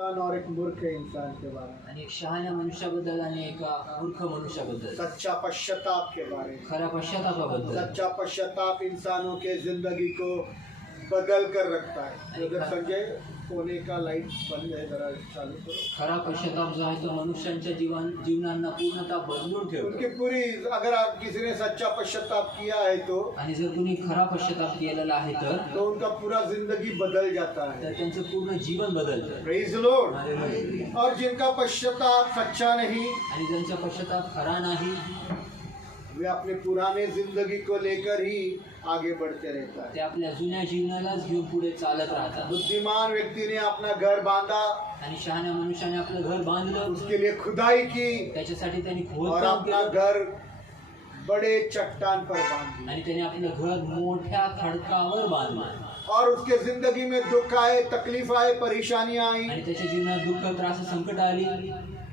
और एक मूर्ख इंसान के बारे में, आणि एक शहाण्या मनुष्याबद्दल आणि एका मूर्ख मनुष्याबद्दल, सच्चा पश्चाताप के बारे में। खऱ्या पश्चातापाबद्दल। सच्चा पश्चाताप इंसानों के जिंदगी को बदल कर रखता है। उधर संजय कोने का लाइट बंद है, जरा चालू करो। खरा पश्चाताप जो आहे तो मनुष्यांच्या जीवनांना पूर्णतः बदलून ठेवतो। उनकी पूरी, अगर आप किसी ने सच्चा पश्चाताप किया है तो आणि जर कुणी खरा पश्चाताप केलेला आहे तर उनका पूरा जिंदगी बदल जाता है। त्यांचं पूर्ण जीवन बदलतं। Praise Lord. हालेलुया। और जिनका पश्चाताप सच्चा नहीं, आणि ज्यांचा पश्चाताप खरा नाही वे अपने पुराने जिंदगी को लेकर ही आगे बढ़ते रहता है। ते आपल्या जुन्या जीवनालाच घेऊन पुढे चालत राहतात। बुद्धिमान व्यक्ति ने अपना घर बांधा, आणि शहाण्या मनुष्याने आपलं घर बांधलं, उसके लिए खुदाई की त्याच्यासाठी त्यांनी और खोदकाम अपना केलं घर बड़े चट्टान पर बांध दिया। आणि त्याने आपलं घर मोठ्या खडकावर बांधलं। और उसके जिंदगी में दुख आए, तकलीफ आए, परेशानियां आई, आणि त्याच्या जीवनात दुःख, त्रास, संकट आली,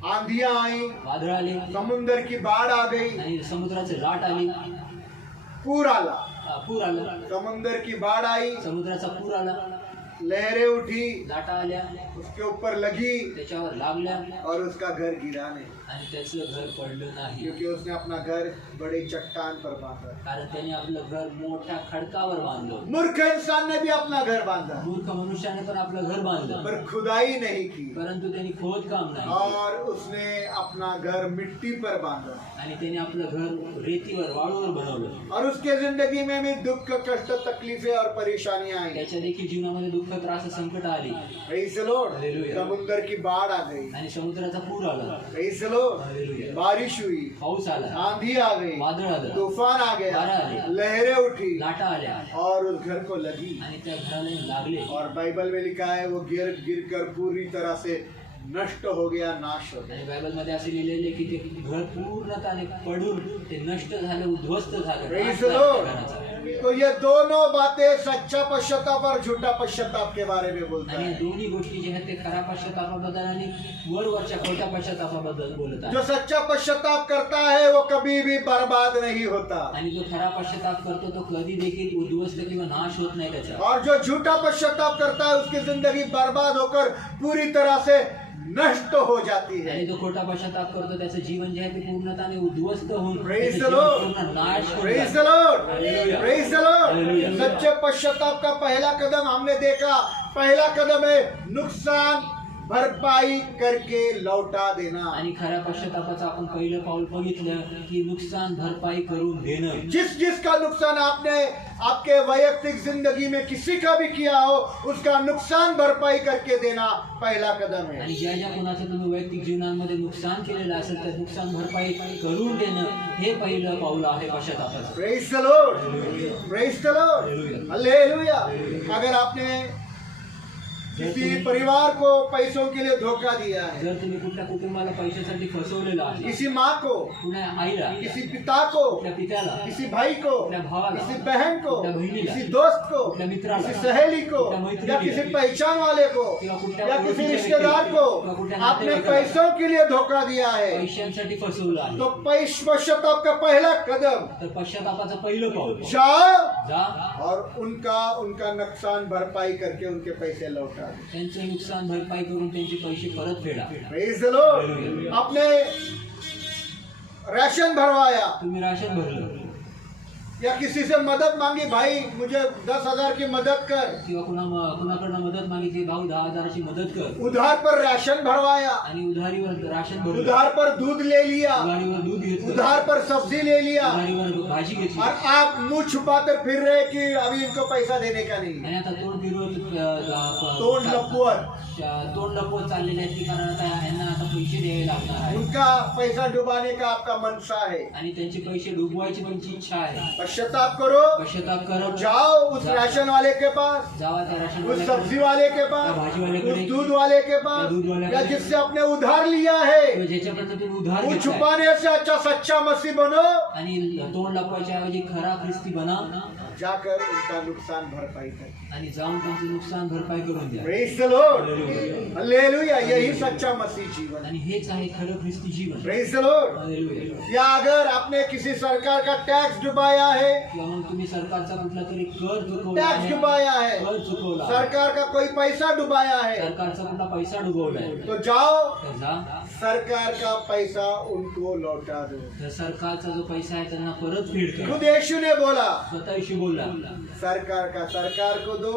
आंधियां आई, वादळ आली समुद्र की बाढ़ आ गई, आणि समुद्राची लाट आली, पूर आला, पूर आला, समुद्र की बाढ़ आई, समुद्राचा पूर आला, लहरें उठी, लाटा आल्या, उसके ऊपर लगी त्याच्यावर लागल्या और उसका घर गिरा नहीं, आणि त्याचं घर पडलं नाही, क्योंकि उसने अपना घर बड़े चट्टान पर बांधा। कारण त्याने आपलं घर मोठ्या खडकावर बांधलं। मूर्ख इंसान ने भी अपना घर बांधा, मूर्ख मनुष्याने पण आपलं घर बांधलं, पर खुदाई नहीं की, परंतु त्यांनी खोदकाम नाही, और उसने अपना घर मिट्टी पर बांधा, आणि त्याने आपलं घर रेतीवर, वाळूवर बनवलं। और उसके जिंदगी में भी दुख, कष्ट, तकलीफें और परेशानियां आई। त्याच्या देखील जीवनामध्ये दुःख, त्रास, संकट आली, प्रेज द लॉर्ड। हालेलुया। समुद्र की बाढ़ आ गई, आणि समुद्राचा पूर आला, प्रेज द लॉर्ड। हालेलुया। बारिश हुई, पाऊस आला, आंधी आ गई, वादळ आलं, तूफान आ गया, वारा आले, लहरें उठी लाटा आल्या, और उस घर को लगी। आणि त्या घराला लागले, और बाइबल में लिखा है वो गिर गिर कर पूरी तरह से नष्ट हो गया, नाश हो गया। आणि बायबलमध्ये असे लिहिलेले की ते घर पूर्णपणे पडून ते नष्ट झालं, उद्ध्वस्त झालं, प्रेज नाश द झाला लॉर्ड। त्या घराचा। तो ये दोनों बातें सच्चा पश्चाताप और झूठा पश्चाताप के बारे में बोलता आणि है। दोन्ही गोष्टी जे आहेत ते खरा पश्चातापाबद्दल आणि वरवरच्या खोट्या पश्चातापाबद्दल बोलत जो आहे। सच्चा पश्चाताप करता है वो कभी भी बर्बाद नहीं होता, आणि जो खरा पश्चाताप करतो तो कधी देखील उद्ध्वस्त किंवा नाश होत नाही त्याचा। और जो झूठा पश्चाताप करता है उसकी जिंदगी बर्बाद होकर पूरी तरह से नष्ट हो जाती है। आणि जो खोटा पश्चाताप करतो त्याचं जीवन जे आहे ते पूर्णपणे उद्ध्वस्त होऊन Praise त्याचं the जीवन Lord. पूर्ण नाश होऊन प्रेज द जातं। Lord, hallelujah. Praise the Lord. Hallelujah. सच्चे पश्चाताप का पहला कदम हमने देखा, पहला कदम है नुकसान भरपाई करके लौटा देना। आणि खऱ्या पश्चातापाचं आपण पहिलं पाऊल बघितलं की नुकसान भरपाई करून देणं। जिसका नुकसान आपने आपके वैयक्तिक जिंदगी में किसी का भी किया हो, उसका नुकसान भरपाई करके देना पहला कदम है। आणि ज्या ज्या कोणाचं तुम्ही वैयक्तिक जीवनामध्ये नुकसान केलेलं असेल तर नुकसान भरपाई करून देणं हे पहिलं पाऊल आहे पश्चातापाचं। Praise the Lord, praise the Lord, hallelujah. Hallelujah. अगर आपने किसी परिवार को पैसों के लिए धोखा दिया है, जर तुम्ही कुठल्या कुटुंबाला पैशासाठी फसवलेलं आहे, किसी माँ को, कुठल्या आईला, किसी पिता को, कुठल्या पित्याला, किसी भाई को, कुठल्या भावाला, किसी बहन को, कुठल्या बहिणीला, किसी दोस्त को, कुठल्या मित्राला, किसी सहेली को, कुठल्या मैत्रिणीला, या किसी पहचान वाले को, किंवा कुठल्या या किसी ओळखीच्या रिश्तेदार व्यक्तीला, को किंवा कुठल्या आपने नातेवाईकाला पैसों के लिए धोखा दिया है, पैशांसाठी फसवलं आहे, तो पश्चाताप का पहला कदम, तर पश्चातापाचं पहिलं पाऊल जाओ जा और उनका नुकसान भरपाई करके उनके पैसे लौटा दो। त्यांचं नुकसान भरपाई करून त्यांचे पैसे परत फेडा। Praise the Lord. आपने राशन भरवाया तुम्ही राशन भरलं या किसी से मदद मांगी, भाई मुझे 10,000 की मदद कर, किंवा कुणाकडनं मदत मागितली, भाऊ 10,000ची मदत कर, उधार पर राशन भरवाया, आणि उधारीवर राशन भरलं, उधार पर दूध ले लिया, उधारीवर दूध घेतलं, उधार पर सब्जी ले लिया, उधारीवर भाजी घेतली, और आप मुंह छुपाकर फिर रहे कि अभी इनको पैसा देने का नहीं, आणि आता तोंड फिरवत तोंड लपवत तोंड लपवत चाललेले आहेत की कारण आता ह्यांना आता पैसे द्यावे लागणार आहे, उनका पैसा डुबाने का आपका मनसा है। आणि त्यांचे पैसे डुबवायची त्यांची इच्छा आहे। पश्चाताप करो, पश्चाताप करो, जाओ उस राशन वाले के पास, जावा त्या राशन उस सब्जी वाले के पास, उस दूध वाले के पास, या जिससे आपने उधार लिया है, ज्याच्यापर्यंत तुम्ही उधार वो घेतलाय, छुपाने से अच्छा सच्चा मसीह बनो, आणि तोंड लपवायच्या ऐवजी खरा ख्रिस्ती बना, जाकर उनका नुकसान भरपाई करें। आणि जाऊन त्यांचं नुकसान भरपाई करून द्या. Praise the Lord, hallelujah. यही सच्चा मसीह जीवन है. आणि हेच आहे खरं ख्रिस्ती जीवन. Praise the Lord. हालेलुया. या अगर आपने किसी सरकार का टैक्स डुबाया है, किंवा मग तुम्ही सरकारचा कुठला तरी कर चुकवला टैक्स आहे, डुबाया है, कर चुकवला, सरकार का कोई पैसा डुबाया है, सरकारचा कुठला पैसा डुबवलाय, तो जाओ तर जा सरकार का पैसा उनको लौटा दो. तर सरकारचा जो पैसा आहे त्यांना परत फेड करा. खुद यीशु ने बोला, स्वतः येशू बोलला, सरकार का सरकार को दो,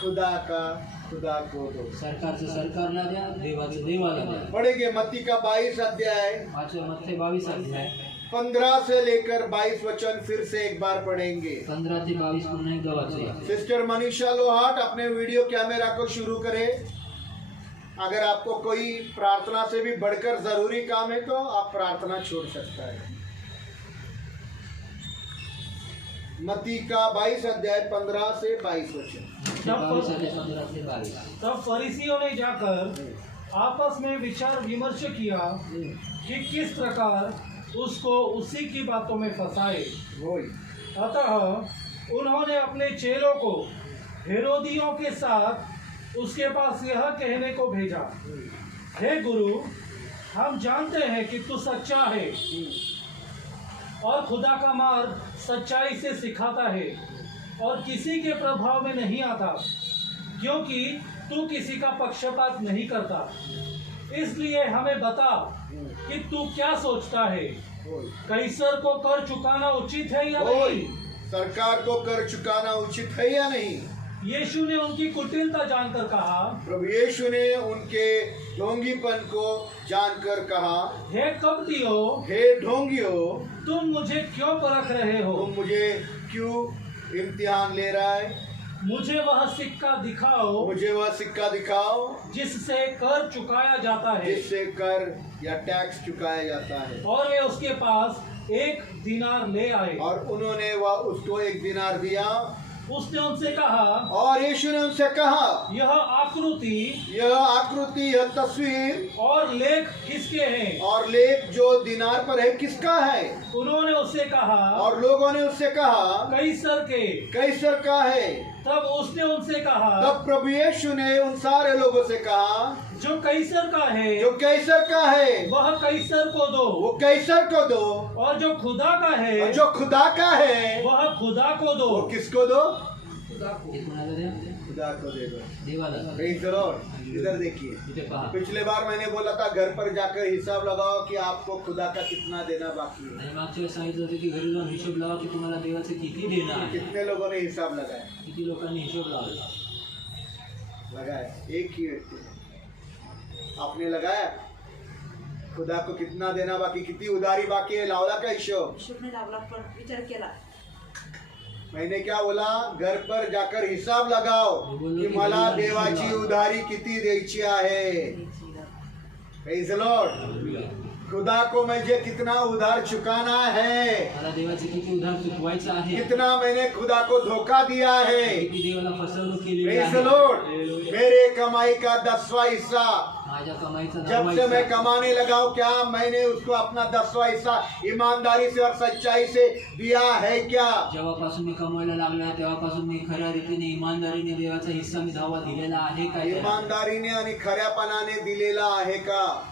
खुदा का खुदा को दो. सरकारचं सरकारला द्या, देवाचं देवाला द्या. पढ़ेंगे मत्ती का 22 अध्याय 5-22 अध्याय 15 से लेकर 22 वचन फिर से एक बार पढ़ेंगे. 15 ते 22 पुन्हा एकदा वाचूया. सिस्टर मनीषा लोहाट अपने वीडियो कैमरा को शुरू करे. अगर आपको कोई प्रार्थना से भी बढ़कर जरूरी काम है तो आप प्रार्थना छोड़ सकता है. मत्ती का 22 अध्याय 15 से 22 वचन. 22 अध्याय 15 से 22. तब फरीसियों ने जाकर आपस में विचार विमर्श किया कि किस प्रकार उसको उसी की बातों में फंसाए. वही. अतः उन्होंने अपने चेलों को हेरोदियों के साथ उसके पास यह कहने को भेजा, हे गुरु, हम जानते हैं कि तू सच्चा है और खुदा का मार्ग सच्चाई से सिखाता है और किसी के प्रभाव में नहीं आता, क्योंकि तू किसी का पक्षपात नहीं करता. इसलिए हमें बता कि तू क्या सोचता है, कैसर को कर चुकाना उचित है या नहीं? सरकार को कर चुकाना उचित है या नहीं? यीशु ने उनकी कुटिलता जानकर कहा, प्रभु यीशु ने उनके ढोंगीपन को जानकर कहा, हे कपटियों, हे ढोंगियों, तुम मुझे क्यों परख रहे हो? तुम मुझे क्यों इम्तिहान ले रहा है? मुझे वह सिक्का दिखाओ मुझे वह सिक्का दिखाओ जिससे कर चुकाया जाता है. जिससे कर या टैक्स चुकाया जाता है. और वे उसके पास 1 दीनार ले आए. और उन्होंने वह उसको 1 दिनार दिया. उसने उनसे कहा, और यीशु ने उनसे कहा, यह आकृति यह तस्वीर और लेख किसके हैं? और लेख जो दिनार पर है किसका है? उन्होंने उससे कहा, और लोगों ने उससे कहा, कैसर के. कैसर का है. तब उसने उनसे कहा, तब प्रभु यीशु ने उन सारे लोगों से कहा, जो कैसर का है जो कैसर का है वह कैसर को दो, वो कैसर को दो, और जो खुदा का है और जो खुदा का है वह खुदा को दो. वो किसको दो? हे कुणाला द्या? खुदा को दे दो. देवाला. Praise the Lord. इधर देखिए, इथे पहा. पिछले बार मैंने बोला था घर पर जाकर हिसाब लगाओ कि आपको खुदा का कितना देना बाकी है. आणि मागच्या वेळेस सांगितलं होतं की घरी जाऊन हिशोब लावा की तुम्हाला देवाचे किती देणं आहे. कितने लोगों ने हिसाब लगाया? किती लोकांनी हिशोब लावला. लगाया. एक ही व्यक्ति ने. आपने लगाया खुदा को कितना देना बाकी, किती उधारी बाकी है, लावला का हिशोब? हिशोब नाही लावला पण विचार केला. मैंने क्या बोला? घर पर जाकर हिसाब लगाओ की मला देवाची उधारी किती द्यायची आहे. Praise the Lord. खुदा को मुझे कितना उधार चुकाना है, मला देवाचे किती उधार चुकवायचं आहे, कितना मैंने खुदा को धोखा दिया है. किती देवाला फसवणूक केलेली प्रेज द आहे. लॉर्ड. मेरे कमाई का 10वां हिस्सा माझ्या कमाईचा जब से मैं कमाने लगा हूं, क्या मैंने उसको अपना 10वां हिस्सा ईमानदारी से और सच्चाई से दिया है क्या? जेव्हापासून मी कमवायला लागला तेव्हापासून मी खऱ्या रीतीने इमानदारीने देवाचा हिस्सा मी 10वा दिलेला आहे का? ईमानदारीने आणि खऱ्यापणाने दिलेला आहे का?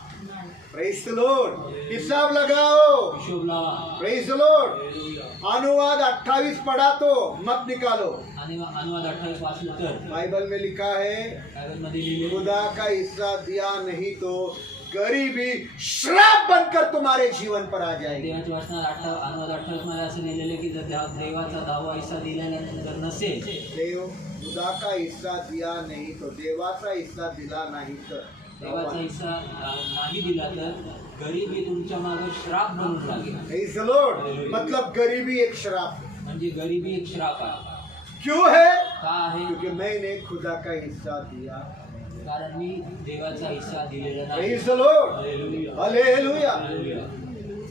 Praise the Lord. हिसाब लगाओ. हिशोब लावा. Praise the Lord. अनुवाद 28 पढ़ा तो मत निकालो. आणि अनुवाद 28 वाचलं तर बाइबल में लिखा है, बायबलमध्ये लिहिलेलं खुदा का हिस्सा दिया नहीं तो गरीबी श्राप बनकर तुम्हारे जीवन पर आ जाएगी. देवाच्या वचनात अनुवाद 28 मध्ये असं लिहिलेलं की जर देवाचा 10वा हिस्सा दिलेला जर नसेल, देव खुदा का हिस्सा दिया नहीं तो, देवाचा हिस्सा दिला नाही तर, देवाचा हिस्सा नाही दिला तर गरिबी तुमच्या मागे श्राप बनून लागेल. Praise the Lord. मतलब गरीबी एक श्राप है. म्हणजे गरिबी एक श्राप आहे. क्यों है? का आहे? क्योंकि मैंने खुदा का हिस्सा दिया. कारण मी देवाचा हिस्सा दिलेला नाही. Praise the Lord. Hallelujah. Hallelujah. Hallelujah.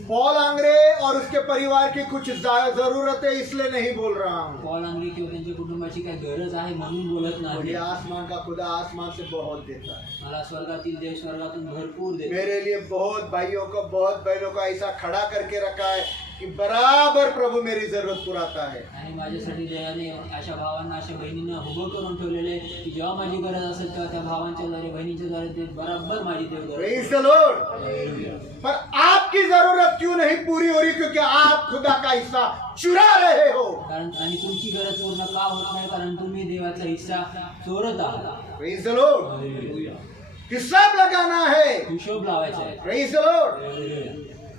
Paul Angre और उसके परिवार की कुछ जरूरत है इसलिए नहीं बोल रहा हूँ. पॉल आंग्रे किंवा त्यांच्या कुटुंबाची काय गरज आहे म्हणून बोलत मुझे नाही. आसमान का खुदा आसमान से बहुत देता है. मला स्वर्गातील देव स्वर्गातून भरपूर देतो. मेरे लिए बहुत भाइयों को, बहुत बहनों को ऐसा खड़ा करके रखा है कि बराबर प्रभु मेरी जरूरत पुराता है। आणि माझ्यासाठी देवाने अशा भावांना अशा बहिणींना उभं करून ठेवलेले की जेव्हा माझी गरज असेल तेव्हा त्या भावांच्या द्वारे बहिणीच्या द्वारे ते बराबर माझी देव गरज. Praise the Lord. पर आपकी जरूरत क्यों नहीं पूरी हो रही? क्योंकि आप खुदा का हिस्सा चुरा रहे हो. कारण आणि तुमची गरज पूर्ण का होत नाही? कारण तुम्ही देवाचा हिस्सा चोरत आहात. Praise the Lord. हिसाब लगाना है. हिशोब लावायचा आहे. Praise the Lord.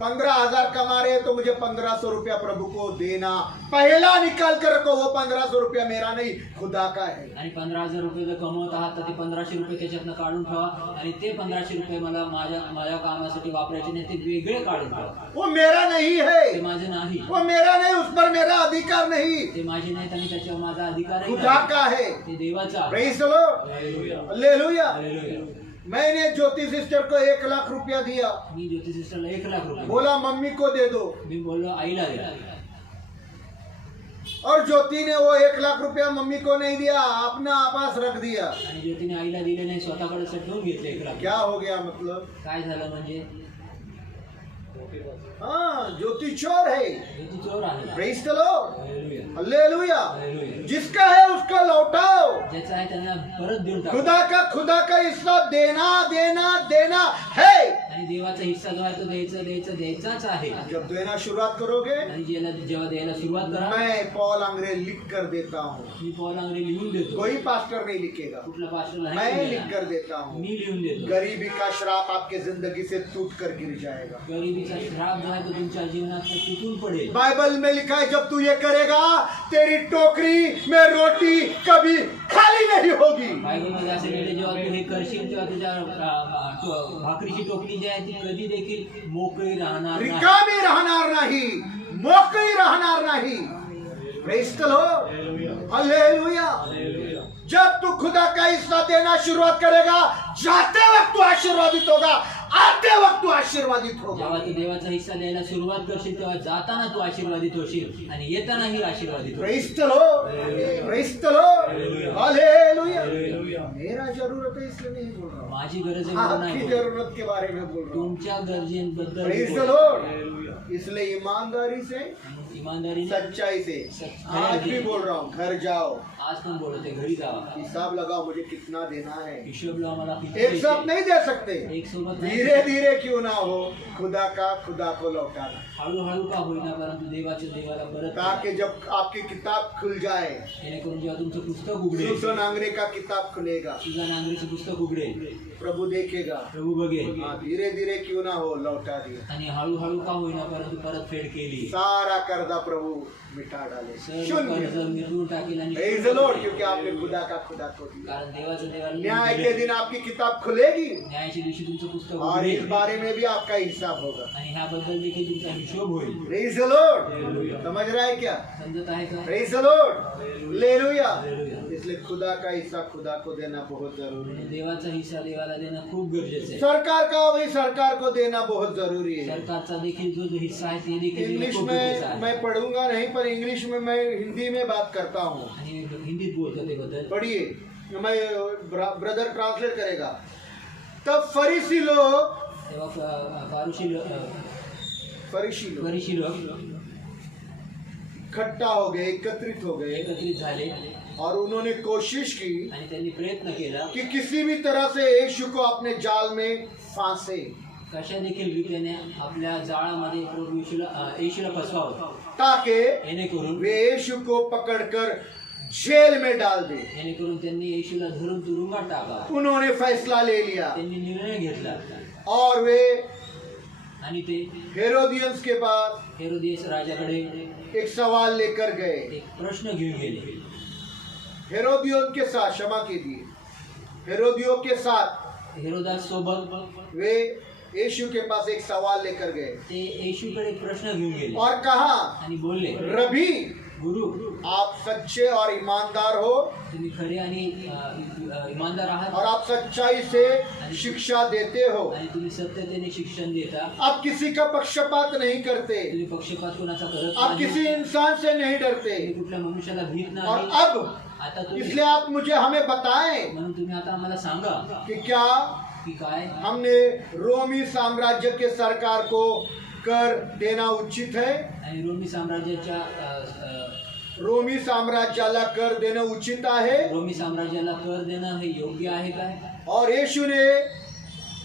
15,000 कमा रहे तो मुझे 1,500 रुपया प्रभु को देना. पहला निकाल कर रखो, वो 1,500 रुपया मेरा नहीं खुदा का है. आणि 15,000 रुपये जर कमवत आहात तर ते 1,500 रुपये त्याच्यातनं काढून ठेवा आणि ते 1,500 रुपये मला माझ्या कामासाठी वापरायचे नाही, ते वेगळे काढून ठेवा. वो मेरा नहीं ते है, माझे नाही, वो मेरा नहीं, उस पर मेरा अधिकार नहीं, ते माझे नाहीत आणि त्याच्यावर माझा अधिकार खुदा आहे. का है. ते देवाचा आहे. Praise the Lord. Hallelujah. Hallelujah. Hallelujah. Maine Jyoti sister को 1 लाख रुपया दिया. मी ज्योती सिस्टरला 1 लाख रुपये बोला मम्मी को दे दो, मी बोललो आईला द्या. और ज्योति ने वो 1 लाख रुपया मम्मी को नहीं दिया, अपना पास रख दिया. आणि ज्योतीने आईला दिले नाही, स्वतःकडे ठेवून घेतले 1 लाख. क्या हो गया मतलब? काय झालं म्हणजे हाँ, ज्योति चोर है. ज्योती चोर आहे. Praise the Lord. Hallelujah. Hallelujah. Hallelujah. जिसका है उसका लौटाओ. ज्याचा आहे त्यांना परत देऊन टाका. खुदा का हिस्सा देना देना देना है. आणि देवाचा हिस्सा जो आहे तो द्यायचाच आहे. जब देना शुरुआत करोगे, आणि जेव्हा द्यायला सुरुवात करा, मैं पॉल अंग्रे लिख कर देता हूँ. मी पौल अंग्रे लिहून देतो. कोई पास्टर नहीं लिखेगा, कुठला पास्टर मैं नाही लिख कर देता हूँ. मी लिहून देतो. गरीबी का श्राप आपके जिंदगी से टूट कर गिर जाएगा. गरिबीचा श्राप जो आहे तो तुमच्या जीवनात तुटून पडेल. बाइबल में लिखा है जब तू ये करेगा तेरी टोकरी में रोटी कभी खाली नहीं होगी. बायबलमध्ये असे लिहिले जेव्हा तू हे करशील तेव्हा तुझ्या भाकरीची टोपली जी आहे ती कधी देखील मोकळी राहणार नाही. रिकामी राहणार नाही, मोकळी राहणार नाही. Praise the Lord. हालेलुया. जब तू खुदा का हिस्सा देना शुरुआत करेगा, जाते वक्त तू आशीर्वादित होगा, आते वक्त तू आशीर्वादित होगा. जेव्हा तू देवाचा हिस्सा द्यायला सुरुवात करशील तेव्हा जाताना तू आशीर्वादित होशील आणि येतानाही आशीर्वादित होशील. Praise the Lord. Praise the Lord. Hallelujah. मेरा जरूरत है इसलिए नहीं बोल रहा हूँ, माझी गरज आहे म्हणून नाही आपकी बोलत. जरूरत के बारे में बोल रहा हूँ. तुमच्या गरजेबद्दल Praise the बोलतो. Lord. इसलिए ईमानदारी से, इमानदारीने सच्चाई से आज भी बोल रहा हूँ, घर जाओ, आज पण बोलते घरी जावा, हिसाब लगाओ मुझे कितना देना है. हिशोब लावा मला किती एक साथ द्यायचे. नहीं दे सकते. एक सोबत नाही. धीरे धीरे क्यों ना हो, खुदा को लौटाना, हळूहळू का होईना परंतु देवाच्या देवाला परत करा. ताकि जब आपकी किताब खुल जाए, जेणेकरून जेव्हा तुमचं पुस्तक उघडेल, सुसन आंग्रे का किताब खुलेगा, सुजान आंग्रेचं पुस्तक उघडेल, प्रभु देखेगा. प्रभु बघेल हाँ, धीरे धीरे क्यों ना हो, लौटा दिया. आणि हळूहळू का होईना परंतु परतफेड केली. सारा कर्जा प्रभु मिटा डाले, सर्व कर्ज शून्य. मिटवून टाकेल आणि Praise the Lord, क्योंकि आपने खुदा को दिया. कारण देवाचं देवाला न्याय के दिलेलं. दिन आपकी किताब खुलेगी न्यायाच्या दिवशी तुमचं पुस्तक और इस उघडेल बारे में भी आपका हिसाब होगा. आणि ह्याबद्दल देखील तुमचा हिशोब होईल. Praise the Lord. समझ रहा है क्या? समजत आहे का? Praise the Lord. हालेलुया. इसलिए खुदा का हिस्सा खुदा को देना बहुत जरूरी है. देवाचा हिस्सा देवाला देणं खूप गरजेचं आहे. सरकार का वही सरकार को देना बहुत जरूरी है. सरकारचा देखील जो हिस्सा आहे ते देखील देणं इंग्लिश खूप गरजेचं में आहे. मैं पढ़ूंगा नहीं, पर इंग्लिश में मैं हिंदी में बात करता हूँ. आणि हिंदीत बोलतो ते बद्दल. पढ़िए, मैं ब्रदर ट्रांसलेट करेगा. तब फरीसी लोग तेव्हा फरीसी लोक इकट्ठा हो गए, एकत्रित हो गए एकत्रित झाले और उन्होंने कोशिश की आणि त्यांनी प्रयत्न केला कि किसी भी तरह से यीशु को अपने जाल में फांसे, कशा देखील रीतीने आपल्या जाळामध्ये प्रभू येशूला फसवावं, ताकि जेणेकरून वे यीशु को पकड़कर जेल में डाल दे. जेणेकरून त्यांनी येशूला धरून तुरुंगात टाकावं. उन्होंने फैसला ले लिया त्यांनी निर्णय घेतला और वे आणि ते हेरोदियंस के पास हेरोदियस राजाकडे एक सवाल लेकर गए. एक प्रश्न घेऊन गेले. हेरोदियों के साथ, क्षमा कीजिए, हेरोदियों के साथ हेरोदास सोबत वे यीशु के पास एक सवाल लेकर गए ते येशूकडे एक प्रश्न घेऊन गेले और कहा, आणि बोलले, रबी गुरु आप सच्चे और ईमानदार हो तुम्ही खरे आणि इमानदार आहात और आप सच्चाई से शिक्षा देते हो. आणि तुम्ही सत्यतेने शिक्षण देता. आप किसी का पक्षपात नहीं करते, तुम्ही पक्षपात कोणाचा करत आप नाही. किसी इंसान से नहीं डरते. तुम्ही कुठल्या मनुष्याला भीत और नाही. अब आता तुम्ही इसलिए आप मुझे हमें बताएं म्हणून तुम्ही आता आम्हाला सांगा कि क्या की काय हमने रोमी साम्राज्य के सरकार को कर देना उचित है? आणि रोमी साम्राज्याच्या रोमी साम्राज्याला कर देणं उचित आहे? रोमी साम्राज्याला कर देणं हे योग्य आहे काय? और यीशु ने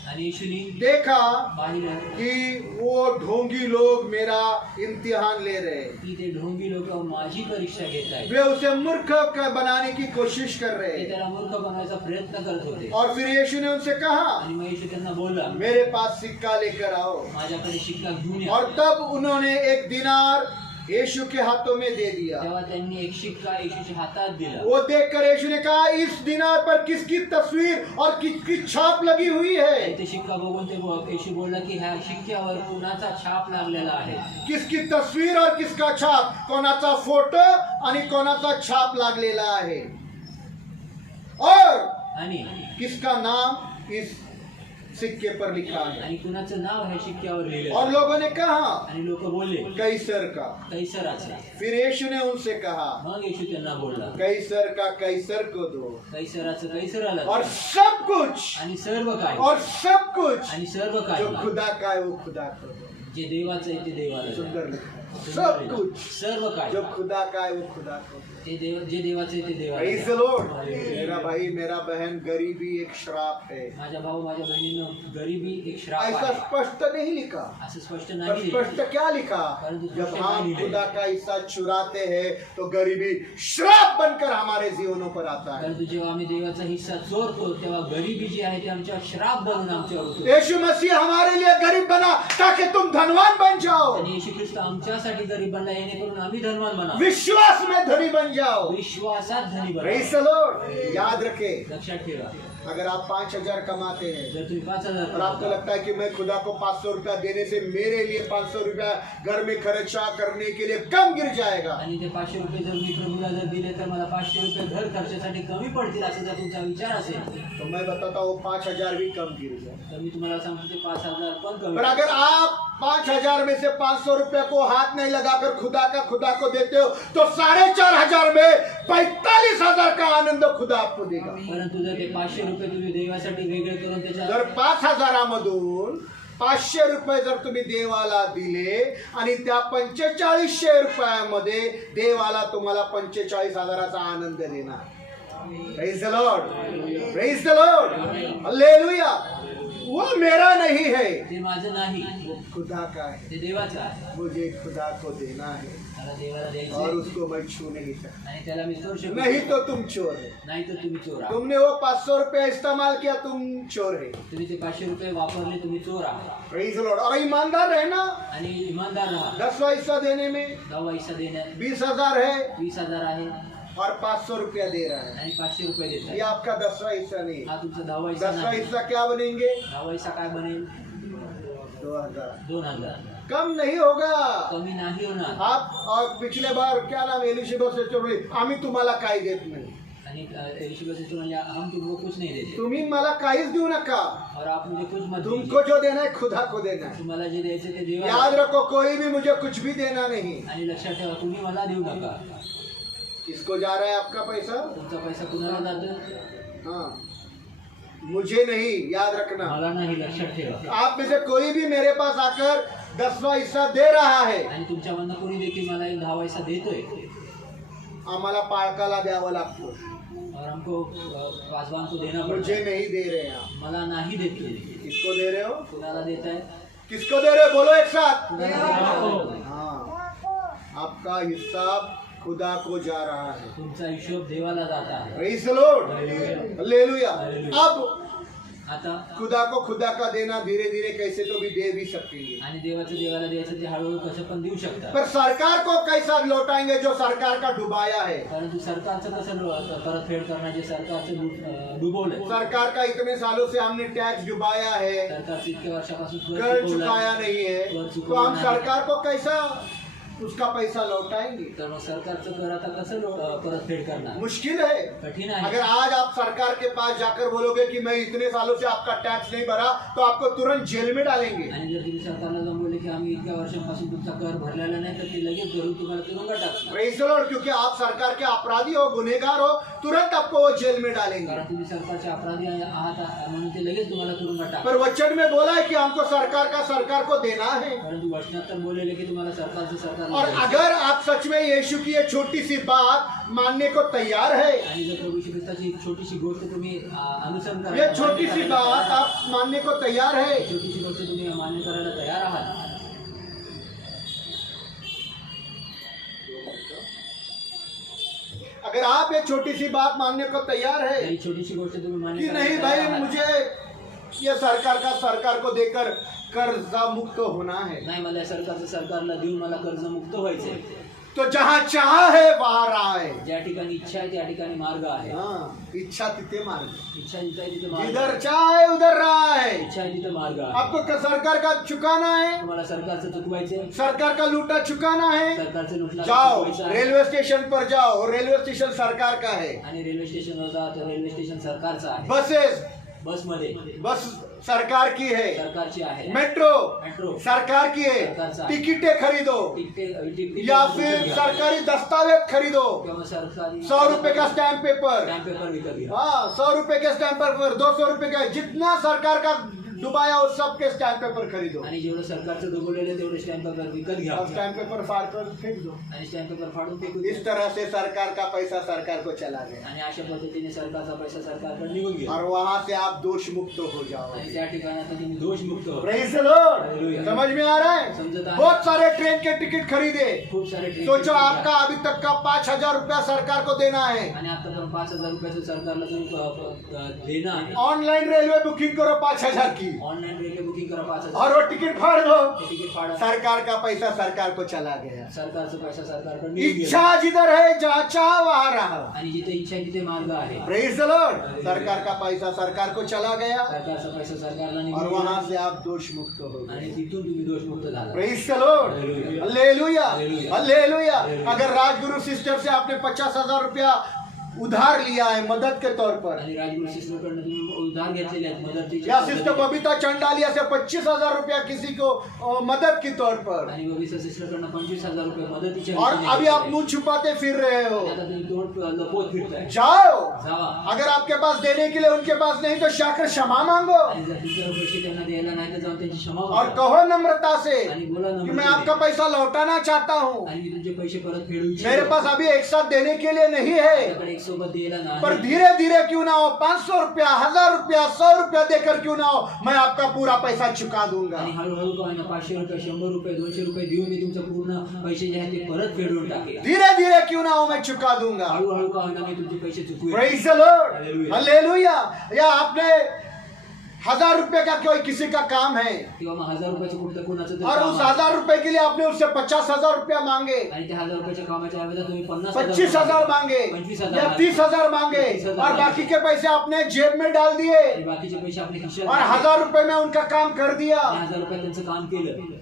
आणि येशूनी देखा पाहिलं कि वो ढोंगी लोग मेरा इम्तिहान ले रहे हैं, की ते ढोंगी लोक माझी परीक्षा घेत आहेत. वे उसे मूर्ख बनाने की कोशिश कर रहे ते हैं. त्याला मूर्ख बनवायचा प्रयत्न करत होते. और फिर यीशु ने उनसे कहा, आणि मग येशू त्यांना बोलला, मेरे पास सिक्का लेकर आओ. माझ्याकडे शिक्का घेऊन या. और तब उन्होंने एक दिनार यीशु के हाथों में दे दिया. तेव्हा त्यांनी एक शिक्का येशूच्या हातात दिला. वो देखकर यीशु ने कहा, इस दिनार पर किसकी तस्वीर और किसकी छाप लगी हुई है? ते शिक्का बघून ते येशू बोलला की ह्या शिक्क्यावर कुणाचा छाप लागलेला आहे. किसकी तस्वीर और किसका छाप, कोणाचा फोटो आणि कोणाचा छाप लागलेला आहे. और आणि किसका नाम इस सिक्के पर लिखा है. आणि कुणाचं नाव ह्या शिक्क्यावर लिहिलं. और लोगों ने कहा, आणि लोक बोलले कैसर का. कैसराचा. फिर यीशु ने उनसे कहा, मग येशू त्यांना बोलला, कैसर का कैसर को दो, कैसराचं कैसराला और द्या. सब कुछ, आणि सर्व काय, और सब कुछ आणि सर्व काय जो खुदा का है वो खुदा को दो. जे देवाचं आहे ते देवाला द्या. सुंदर लिखा है. सुंदर सब लिहिलं. कुछ सर्व काय जो खुदा का है वो खुदा को दो. ते देव जे देवाचं आहे ते देवाला Praise द्या. the Lord. मेरा भाई मेरा बहन, गरीबी एक श्राप है. माझ्या भाऊ माझ्या बहिणीनं गरिबी एक श्राप ऐसा आहे स्पष्ट नहीं लिखा. असं स्पष्ट पर नाही स्पष्ट क्या लिखा? परंतु जब स्पष्ट हम नहीं खुदा का हिस्सा चुराते हैं तो गरीबी श्राप बनकर हमारे जीवनों पर आता है. परंतु जेव्हा आम्ही देवाचा हिस्सा चोरतो तेव्हा गरिबी जी आहे ती आमच्या श्राप बनून आमच्यावर होतो. यीशु मसीह हमारे लिए गरीब बना ताकि तुम धनवान बन जाओ. आणि येशू ख्रिस्त आमच्यासाठी गरीब बनला जेणेकरून आम्ही धनवान बनावं. विश्वास में धनी बन जाओ. विश्वासात धनी बनावं. Praise the Lord. याद रखे, लक्षात ठेवा, अगर आप 5,000 कमाते हैं जर तुम्ही 5,000 और आपको लगता है कि मैं खुदा को 500 रुपया देने से मेरे लिए 500 रुपया घर में खर्चा करने के लिए कम गिर जाएगा, आणि ते 500 रुपये जर मी प्रभूला जर दिले तर मला 500 रुपये घर खर्चासाठी कमी पडतील असं जर तुमचा विचार असेल तो मैं बताता हूँ 5,000 भी कम गिर जाए. तर मी तुम्हाला सांगतो ते 5,000 पण कमी पर अगर आप 5,000 में से 500 रुपया को हाथ नहीं लगाकर खुदा को देते हो तो 4,500 में 45,000 का आनंद खुदा आपको देगा. परंतु जर ते 500 रुपये तुम्ही देवासाठी वेगळे करून त्याच्या जर 5,000 मधून 500 रुपये जर तुम्ही देवाला दिले आणि त्या 4500 रुपयामध्ये देवाला तुम्हाला 45,000चा आनंद देणार. Praise the Lord. Praise the Lord. Hallelujah. वो मेरा नहीं है, ते माझं नाही, वो खुदा का है. ते देवाचं आहे. मुझे खुदा को देना है मला देवाला और द्यायचं उसको मैं छू नहीं सकता. आणि त्याला मी चोर शकतो नहीं तो तुम चोर है. नाही तर तुम्ही चोर आहात. तुमने वो 500 रुपया इस्तेमाल किया, तुम चोर है. तुम्ही ते 500 रुपये वापरले, तुम्ही चोर आहात. Praise the Lord. और ईमानदार रहना. आणि इमानदार राहा. 10वां हिस्सा देने में 10वा हिस्सा देण्यात 20,000 है 20,000 आहे और 500 रुपया दे रहा है. आणि 500 रुपये देत ये आपका 10वां हिस्सा नहीं. हा तुमचा 10वा हिस्सा 10वां नाही. हिस्सा क्या बनेंगे? 10वा हिस्सा काय बनेल? 2,000. 2,000. कम नहीं होगा. कमी नाही होणार. आप और पिछले बार क्या नाम एलिशिबा से बोलले, आम्ही तुम्हाला काही देत नाही. आणि येशू म्हणजे हम तुमको कुछ नहीं देते तुम्ही मला काहीच देऊ नका. और आप मुझे कुछ मत तुमको दीजिए. जो देना है खुदा को देना है. तुम्हाला जे द्यायचे ते देवा. याद रखो, कोई भी मुझे कुछ भी देना नहीं. आणि लक्षात ठेवा, तुम्ही मला देऊ नका. किसको जा रहा है आपका पैसा? तुमचा पैसा कुणाला जातो? हाँ, मुझे नहीं. याद रखना, मला नाही. लक्षात ठेवा. आप में से कोई भी मेरे पास आकर 10वां हिस्सा दे रहा है, आणि तुमच्यामधनं कोणी देखील मला एक 10वा हिस्सा देतोय आम्हाला पाळकाला द्यावं लागतो. और हमको पासवान को देना पड़ता मुझे है. नहीं दे रहे हैं आप. मला नाही देतोय. किसको दे रहे हो? कुणाला देत आहे? किसको दे रहे हो? बोलो एक साथ. कुणाला देत हाँ, आपका हिस्सा खुदा को जा रहा है. तुमचा हिशोब देवाला जात आहे. Praise the Lord. हालेलुया. अब आता खुदा को खुदा का देना धीरे धीरे कैसे तो भी दे भी सकेंगे, आणि देवाचं देवाला द्यायचं ते हळूहळू कसं पण देऊ शकतात. पर सरकार को कैसा लौटाएंगे जो सरकार का डुबाया है. परंतु सरकारचं कसं परतफेड करणार जे सरकारचं डुबवलंय. सरकार का इतने सालों से हमने टैक्स डुबाया है, सरकारचं इतक्या वर्षापासून कर कर चुकवलंय. चुकाया नहीं है, तो हम सरकार को कैसा उसका पैसा लौटाएंगे? तर मग सरकारचं कर आता कसं परतफेड करणार? मुश्किल है। कठीण आहे. अगर आज आप सरकार के पास जाकर बोलोगे कि मैं इतने सालों से आपका टैक्स नहीं भरा, तो आपको तुरंत जेल में डालेंगे। आणि जर तुम्ही सरकारला जाऊन बोलले की आम्ही इतक्या वर्षांपासून तुमचा कर भरलेला नाही, तर ते लगेच धरून तुम्हाला तुरुंगात टाकणार. Praise the Lord, क्योंकि आप सरकार के अपराधी हो, गुनहगार हो, तुरंत आपको वो जेल में डालेंगे। कारण तुम्ही सरकारचे अपराधी आहात म्हणून ते लगेच तुम्हाला तुरुंगात टाकणार. पर वचन में बोला है कि हमको सरकार को देना है। परंतु वचनात तर बोललेले की तुम्हाला सरकारचं सरकार और अगर आप सच में यीशु की ये छोटी सी बात मानने को तैयार है, आणि जर प्रभू येशू ख्रिस्ताची एक छोटीशी गोष्ट तुम्ही अनुसरण ये करायला छोटी सी बात आप मानने को तैयार है, छोटीशी गोष्ट तुम्ही मान्य करायला तयार आहात, अगर आप ये छोटी सी बात मानने को तैयार है ही छोटीशी गोष्ट तुम्ही मान्य कि करायला नहीं तयार भाई, आहात. मुझे ये सरकार को देकर कर्जा मुक्त होना है, नाही, मला सरकारचं सरकारला देऊन मला कर्जमुक्त व्हायचंय, तो जहाँ चाह है वहाँ राह है। ज्या ठिकाणी इच्छा आहे त्या ठिकाणी मार्ग आहे. हाँ, इच्छा तिथे मार्ग, इच्छा जिथे आहे तिथे मार्ग जिधर आहे. चाह है उधर राह है। इच्छा आहे तिथे मार्ग आहे. आपको सरकार का चुकाना है, तुम्हाला सरकारचं चुकवायचंय, सरकार का लूटा चुकाना है, सरकारचं लुटला जाओ चुकवायचं आहे. रेलवे स्टेशन पर जाओ, रेलवे स्टेशन सरकार का है। आणि रेल्वे स्टेशनवर जा तर रेल्वे स्टेशन सरकारचं आहे. बसेस, बसमध्ये बस सरकार की है। सरकारची आहे. मेट्रो मेट्रो सरकार की है। सरकारचा आहे. टिकटें खरीदो तिकीट या फिर सरकारी दस्तावेज खरीदो, किंवा सरकारी 100 रुपए का स्टैम्प पेपर, स्टॅम्प पेपर विकत घ्या. हाँ 100 रुपए के स्टैम्प पेपर, 200 रुपए का, जितना सरकार का डुबाया उस सब के स्टैम्प पेपर खरीदो आणि जेवढं सरकारचं डुबवलेलं तेवढे स्टॅम्प पेपर विकत घ्या और स्टैम्प पेपर फाड़ कर फेंक दो। आणि स्टॅम्प पेपर फाडून फेकून इस तरह से सरकार का पैसा सरकार को चला गया आणि अशा पद्धतीने सरकारचा पैसा सरकारकडे निघून गेला और वहां से आप दोष मुक्त हो जाओ। आणि त्या ठिकाणी आता तुम्ही दोषमुक्त व्हा. Praise the Lord. Hallelujah. समझ में आ रहा है? समझता है. बहुत सारे ट्रेन के टिकट खरीदे, खूप सारे ट्रेन सोचो आपका अभी तक का 5,000 रुपया सरकार को देना है। आणि आता पण 5,000 रुपयाचं सरकारला तुम्ही देणं आहे. ऑनलाइन रेलवे बुकिंग करो 5,000 की ऑनलाईन रेल्वे बुकिंग करा 5,000, और वो टिकट फाड़ दो, तिकीट फाडा. सरकार का पैसा सरकार को चला गया। सरकारचा पैसा सरकारकडे निघून गेला. इच्छा जिधर है जहाँ चाह वहाँ रहा। आणि जिथे इच्छा आहे तिथे मार्ग आहे. Praise the Lord. सरकार का पैसा सरकार को चला गया सरकारचा पैसा सरकारला और निघून वहां गेला से आप दोष मुक्त हो गए। आणि तिथून तुम्ही दोषमुक्त झाला. Praise the Lord. Hallelujah. Hallelujah, Hallelujah. Hallelujah. Hallelujah. अगर राजगुरु सिस्टर से आपने 50,000 रुपया उधार लिया है मदद के तौर पर, आणि राजगुरू सिस्टरकडनं तुम्ही उधार घेतलेले आहेत मदतीचे. या सिस्टर बबीता चंडालिया से 25,000 रुपया किसी को मदद के तौर पर, आणि बबीता सिस्टरकडनं 25,000 रुपये मदतीचे और घेतलेले अभी आप आहेत. मुंह छुपाते फिर रहे हो। आणि आता तुम्ही तोंड लपवत फिरताय. जाओ, जावा. अगर आपके पास देने के लिए उनके पास नहीं तो जाकर क्षमा मांगो आणि जर तुमच्यावर पैसे त्यांना द्यायला नाही तर जाऊन त्यांची क्षमा और मागा. कहो नम्रता से आणि बोला कि मैं नम्रतेने. आपका पैसा लौटाना चाहता हूँ, आणि मी तुमचे पैसे परत फेडू इच्छितो. मेरे पास अभी एक साथ देने के लिए नहीं है, माझ्याकडे एक सोबत द्यायला नाही. पर धीरे धीरे क्यों ना हो, 500 रुपया, 1,000 रुपया, 100 रुपया देकर क्यों ना हो, मैं आपका पूरा पैसा चुका दूंगा। आणि हळूहळू का होईना 500 रुपये, 100 रुपये, 200 रुपये देऊन मी तुमचं पूर्ण पैसे जे आहेत ते परत फेडून टाकेल. धीरे धीरे क्यों ना हो, मैं चुका दूंगा। हळूहळू का होईना मी तुमचे पैसे चुकवेल. Praise the Lord. Hallelujah. Hallelujah. या आपने 1,000 रुपये का कोई किसी का काम है किंवा मग 1000 रुपयाचं कुठलं कोणाचं तरी और काम उस आहे. 1,000 रुपये के लिए आपने उससे 50,000 रुपया मांगे, आणि त्या 1000 रुपयाच्या कामाच्या ऐवजी तुम्ही 50,000 25,000 मांगे 25,000 या 30,000 मांगे 30,000 और बाकी के पैसे आपने जेब में डाल दिए आणि बाकीचे पैसे आपल्या खिशात और टाकले. 1,000 रुपये में उनका काम कर दिया। आणि 1000 रुपये त्यांचं काम केलं.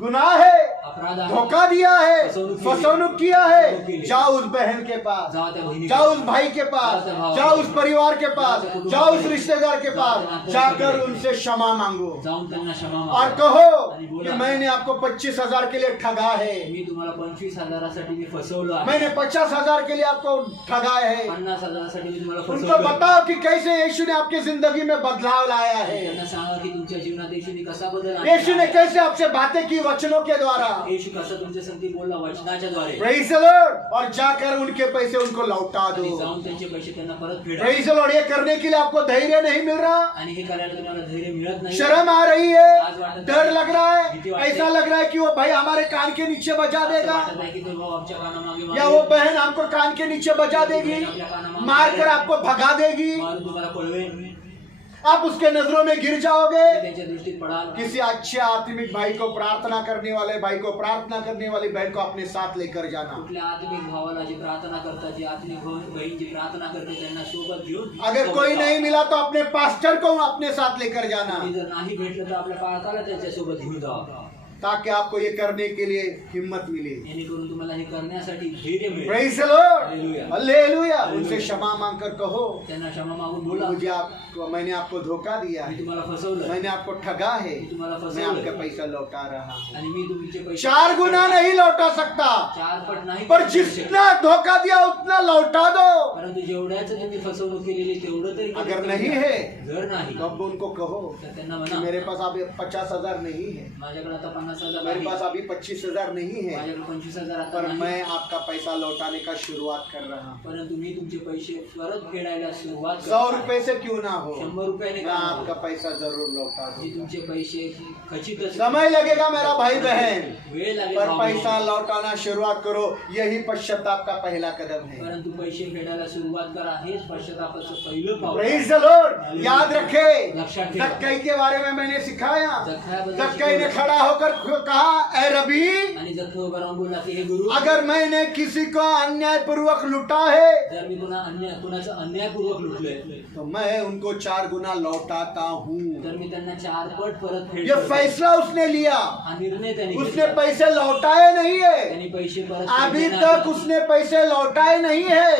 गुनाह है, अपराध आहे. धोखा दिया है, फसवणूक किया है। जाओ उस बहन के पास, जाओ त्या बहिणी जाओ उस भाई के पास, जाओ उस परिवार के पास, जाओ उस रिश्तेदार के पास, जाकर उनसे क्षमा मांगो जाऊन त्यांना क्षमा और मागा. कहो कि मैंने आपको 25,000 के लिए ठगा है, मी तुम्हाला 25,000साठी मी फसवलं आहे. मैंने 50,000 के लिए आपको ठगा है। 50,000साठी मी तुम्हाला उनको फसवलं. बताओ कि कैसे यीशु ने आपकी जिंदगी में बदलाव लाया है, त्यांना सांगा की तुमच्या जीवनात येशूने कसा बदल आणला. यीशु ने कैसे आपसे बातें की वचनों के द्वारा। येशू कसं तुमच्या संगती बोलला वचनाच्या द्वारे. Praise the Lord. और जाकर उनके पैसे उनको लौटा आणि दो। जाऊन त्यांचे पैसे त्यांना परत फेडा. Praise the Lord. ये करने के लिए आपको धैर्य नहीं मिल रहा, आणि हे करायला तुम्हाला धैर्य मिळत नाही. शर्म आ रही है, डर लग रहा है, ऐसा लग रहा है कि वो भाई हमारे कान के नीचे बजा असं देगा वाटत आहे की तो भाऊ आमच्या कानामागे या वो बहन हमको कान के नीचे बजा देगी, मारकर आपको भगा देगी, मारून तुम्हाला पळवेल. आप उसके नजरों में गिर जाओगे। त्यांच्या दृष्टीत पडाल. किसी अच्छे आत्मिक भाई को, प्रार्थना करने वाले भाई को, प्रार्थना करने वाली बहन को अपने साथ लेकर जाना। कुठल्या आत्मिक भावाला जी प्रार्थना करतात, जी आत्मिक बहीण जी प्रार्थना करते त्यांना सोबत घेऊन. अगर कोई नहीं मिला तो अपने पास्टर को अपने साथ लेकर जाना। आणि जर नाही भेटलं तर आपल्या पालकाला त्यांच्या सोबत घेऊन जावं. ताकि आपको ये करने के लिए हिम्मत मिले। जेणेकरून तुम्हाला हे करण्यासाठी धैर्य मिळेल. Praise the Lord, hallelujah. Hallelujah. उनसे क्षमा मांगकर कहो, त्यांना क्षमा मागून बोला, मैंने आपको धोखा दिया मी है, तुम्हाला फसवलं, मैंने आपको ठगा है, मी तुम्हाला मैं फसवलं आपका पैसा लौटा रहा हूँ। आणि मी तुमचे पैसे 4 गुना नहीं लौटा सकता, 4 पट नाही पर करू शकत. जितना धोखा दिया उतना लौटा दो। परंतु जेवढ्याच तुम्ही फसवणूक केलेली तेवढं तरी कमी अगर करू नहीं द्या. है जर नाही तो अब उनको कहो तर त्यांना कि म्हणा, मेरे पास अभी 50,000 नहीं है, माझ्याकडे आता 50,000 मेरे आहे, पास अभी 25,000 नहीं है, माझ्याकडे 25,000 आता पर नाही. मैं आपका पैसा लौटाने का शुरुआत कर रहा हूँ। परंतु मी तुमचे पैसे परत फेडायला सुरुवात 100 रुपए से क्यों ना हो, 100 रुपयाने मैं आपका पैसा जरूर लौटा मी दूंगा। तुमचे पैसे खचितच समय लगेगा मेरा भाई बहन, वेळ लागेल पर भाऊ. पैसा लौटाना शुरुआत करो, यही पश्चाताप का पहला कदम है। परंतु पैसे फेडायला सुरुवात करा, हेच पश्चातापाचं पहिलं पाऊल. Praise the Lord. याद रखे, लक्षात ठेवा. जक्कई के बारे में मैंने सिखाया। जक्कईबद्दल जक्कई ने शिकवलं. खड़ा होकर कहा, ए रबी, आणि जखमी उभा राहून बोलला की हे गुरु, अगर मैंने किसी को अन्यायपूर्वक लूटा है जर मी कुणाचं अन्यायपूर्वक लुटलंय तो मैं उनको 4 गुना लौटाता हूँ। तर मी त्यांना 4 पट परत ये फेडतो. फैसला उसने लिया, हा निर्णय त्याने उसने घेतला. पैसे लौटाए नहीं है, त्यांनी पैसे परत अभी फेडले तक नाही. उसने पैसे लौटाए नहीं है,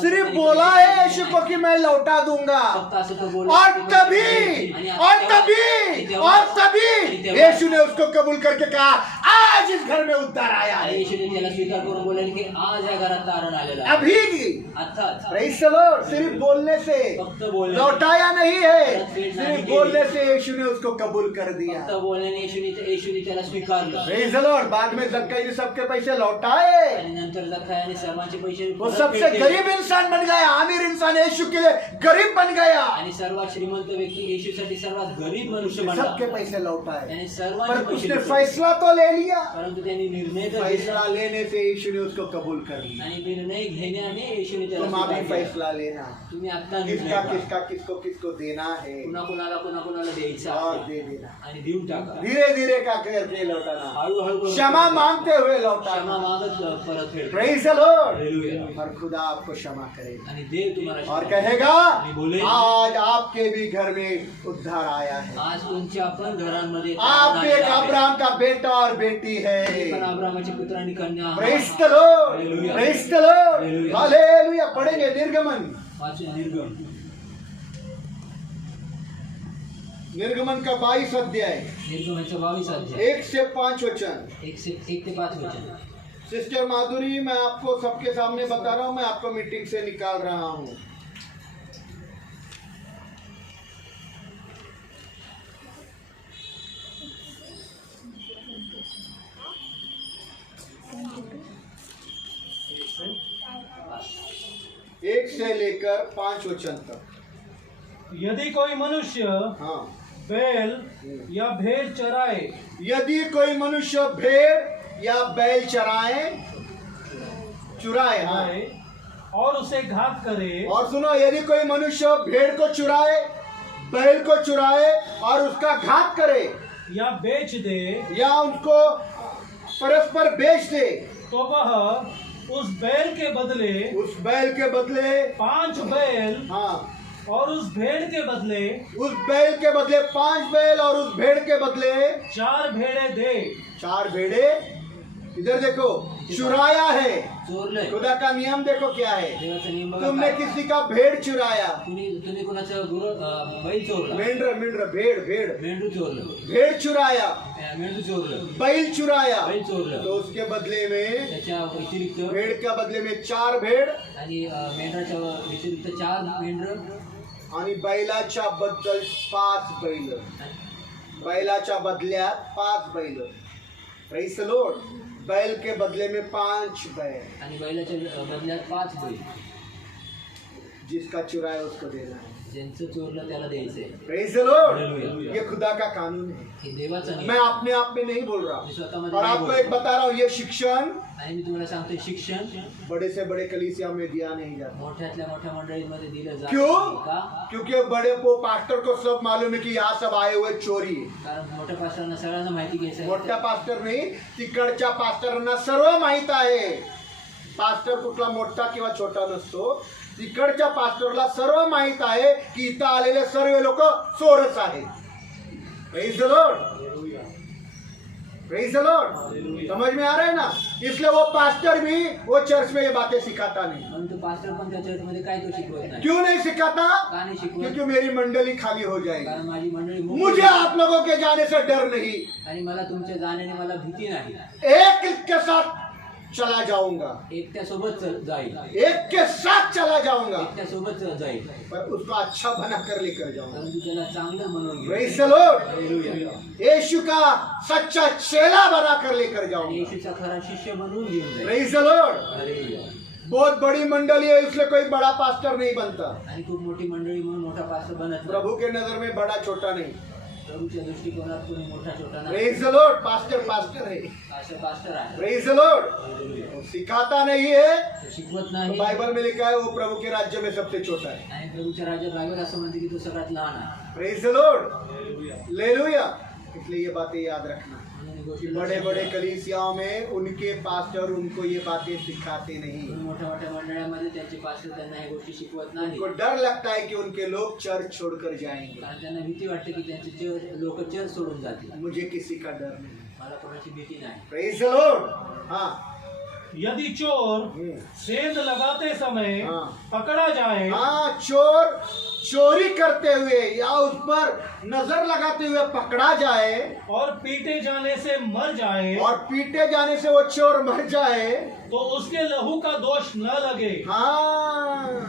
सिर्फ बोला है यीशु को कि मैं लौटा दूंगा। फक्त असं तो बोलला और की मी तभी आणि और तेव्हा- तभी आणि तेव्हा- और तभी आणि तेव्हा- यीशु ने उसको कबूल करके कहा, आज इस घर में उद्धार आया आणि है। येशूने त्याला स्वीकार करून बोलले की आज या घरात तारण आलेलं आहे. अभी की अर्थात प्रेज द लॉर्ड, सिर्फ बोलने से फक्त बोलणे, लौटाया नहीं है, नहीं सिर्फ की। बोलने से यीशु ने उसको कबूल कर दिया। फक्त बोलण्याने येशूने त्याला स्वीकारलं. Praise the Lord. बाद में जक्कई ने सबके पैसे लौटाए, आणि नंतर जक्कईने सर्वांचे पैसे वो परत सबसे फेडले. गरीब इंसान बन गया, अमीर इंसान यीशु के लिए गरीब बन गया, आणि सर्वात श्रीमंत व्यक्ती येशूसाठी सर्वात गरीब मनुष्य बनला. सबके पैसे लौटाए। त्याने पर सर्वांचे पैसे उसने लुटले. फैसला तो ले लिया, परंतु त्यांनी निर्णय तर घेतला फैसला लेने से यीशु ने उसको कबूल कर लिया। आणि निर्णय घेण्याने येशूने त्याला तुम स्वीकार अभी केला. फैसला लेना, तुम्ही आता किसका निर्णय घ्या. किसका किसको किसको देना है कुणाकुणाला द्यायचं और आहे दे देना, आणि देऊन टाका. धीरे धीरे का करके लौटाना, हळूहळू करून क्षमा मांगते हुए क्षमा लौटाना। मागत परत फेड. Praise the Lord. हालेलुया. और खुदा आपको क्षमा करेगा आणि देव तुम्हाला और क्षमा करेल. कहेगा, आणि बोले, आज आपके भी घर में उद्धार आया है। आज तुमच्या पण घरांमध्ये आप तारण भी एक आलेलं आहे. अब्राहम का बेटा और बेटी ते पण है। अब्रामाचे पुत्र आणि कन्या आहात. Praise the Lord, hallelujah. Praise the Lord, hallelujah. Hallelujah. पढ़ेंगे निर्गमन, वाचून निर्गम निर्गमन का 22 अध्याय, निर्गमाचं 22 अध्याय 1 से 5 वचन। 1 ते 5 वचन. सिस्टर माधुरी, मैं आपको सबके सामने बता रहा हूँ, मैं आपको मीटिंग से निकाल रहा हूँ। एक से लेकर 5 वचन तक। यदि कोई मनुष्य हाँ, बैल या भेड़ चराए यदि कोई मनुष्य भेड़ या बैल चुराए, हाँ। आए और उसे घात करे, और सुनो, यदि कोई मनुष्य भेड़ को चुराए, बैल को चुराए और उसका घात करे या बेच दे, या उसको परस्पर बेच दे, तो वह उस बैल के बदले उस बैल के बदले 5 बैल हाँ, और उस भेड़ के बदले उस बैल के बदले 5 बैल और उस भेड़ के बदले 4 भेड़े दे। 4 भेड़े। इधर देखो, चुराया है। चोरलंय. खुदा का नियम देखो क्या है। देवाचा नियम बघा तुमने काय. किसी का भेड़ चुराया, तुम्ही कुणाचं बैल चोरला, मेंढर भेड़ भेड़ मेंढू चोरलं, भेड़ चुराया, मेंढू चोरलं, बैल चुराया, बैल चोरलं. तो उसके बदले में, त्याच्या व्यतिरिक्त भेड़ के बदले में 4 भेड़ आणि मेंढराच्या व्यतिरिक्त 4 मेंढर आणि बैलाच्या बद्दल 5 बैल, बैलाच्या बदल्यात 5 बैल। Praise the Lord. बैल के बदले में 5 बैल, आणि बैलाच्या बदल्यात 5 बैल. जिसका चुराया उसको देना है। ज्यांचं चोरलं त्याला द्यायचंय. Praise the Lord. हालेलुया. ये खुदा का कानून है, हे देवाचा मैं नियम. अपने आप में नहीं बोल रहा मी स्वतःमध्ये और नाही आपको बोलत. एक बता रहा हूँ, ये शिक्षण आणि मी तुम्हाला सांगतोय, शिक्षण बड़े से बड़े कलीसिया में दिया नहीं जाता। मोठ्यातल्या मोठ्या मंडळीमध्ये दिलं जात क्यों? नाही का? क्योंकि बड़े वो पास्टर को सब मालूम है कि यहाँ सब आए हुए चोरी है। कारण मोठ्या पास्टरांना सगळ्यांना माहिती घ्यायचं मोठ्या पास्टर नाही, तिकडच्या पास्टरांना सर्व माहित आहे। पास्टर कुठला मोठा किंवा छोटा नसतो, तिकडच्या पास्टरला सर्व माहित आहे की इथं आलेले सर्व लोक चोरच आहेत। Praise the Lord. Praise the Lord. समझ में आ रहा है ना? इसलिए वो पास्टर भी वो चर्च में ये बातें सिखाता नहीं। परंतु पास्टर पण त्या चर्चमध्ये काय तो शिकवत नाही. क्यों नहीं सिखाता? का नाही शिकवत? क्योंकि मेरी मंडली खाली हो जाएगी। कारण माझी मंडळी मोकळी मुझे होईल. आप लोगों के जाने से डर नहीं, आणि मला तुमच्या जाण्याने मला भीती नाही. एक के साथ चला जाऊंगा, एकट्यासोबत जाईल, एक के साथ चला जाऊंगा, एकट्यासोबत जाईल, पर उसको अच्छा बनाकर लेकर जाऊंगा। परंतु त्याला चांगलं म्हणून घेईल. Praise the Lord. हालेलुया. यीशु का सच्चा चेला बनाकर लेकर आणि जाऊंगा। येशूचा खरा शिष्य म्हणून घेऊन जाईल. Praise the Lord. हालेलुया. बहुत बड़ी मंडली है, इसलिए कोई बड़ा पास्टर नहीं बनता। आणि खूप मोठी मंडळी म्हणून मोठा पास्टर बनत नाही. प्रभु के नजर में बड़ा छोटा नहीं। प्रभूच्या दृष्टिकोनात कोणी मोठा छोटा नाही. Praise the Lord. Pastor pastor है। असं पास्टर आहे. Praise the Lord. हालेलुया. वो सिखाता नहीं है, तो शिकवत तो नाही. बाइबल में लिखा है वो प्रभु के राज्य में सबसे छोटा है। आणि प्रभूच्या राज्यात बायबल असं म्हणते की तो सगळ्यात लहान आहे. Praise the Lord. हालेलुया। इसलिए ये बातें याद रखना। म्हणून ही गोष्ट बड़े बड़े कलीसियाओं में उनके पास्टर उनको ये बातें सिखाते नहीं। म्हणून मोठ्या मोठ्या मंडळामध्ये त्यांचे पास्टर त्यांना ह्या गोष्टी शिकवत नाही. उनको डर लगता है कि उनके लोग चर्च छोड़कर जाएंगे। कारण त्यांना भीती वाटते की त्यांचे लोक चर्च सोडून जातील. मुझे किसी का डर नहीं। मला कोणाची भीती नाही. Praise the Lord. हाँ। यदि चोर सेंध लगाते समय हाँ। पकड़ा जाए हाँ, चोर चोरी करते हुए या उस पर नजर लगाते हुए पकड़ा जाए और पीटे जाने से मर जाए और पीटे जाने से वो चोर मर जाए, तो उसके लहू का दोष न लगे। हाँ,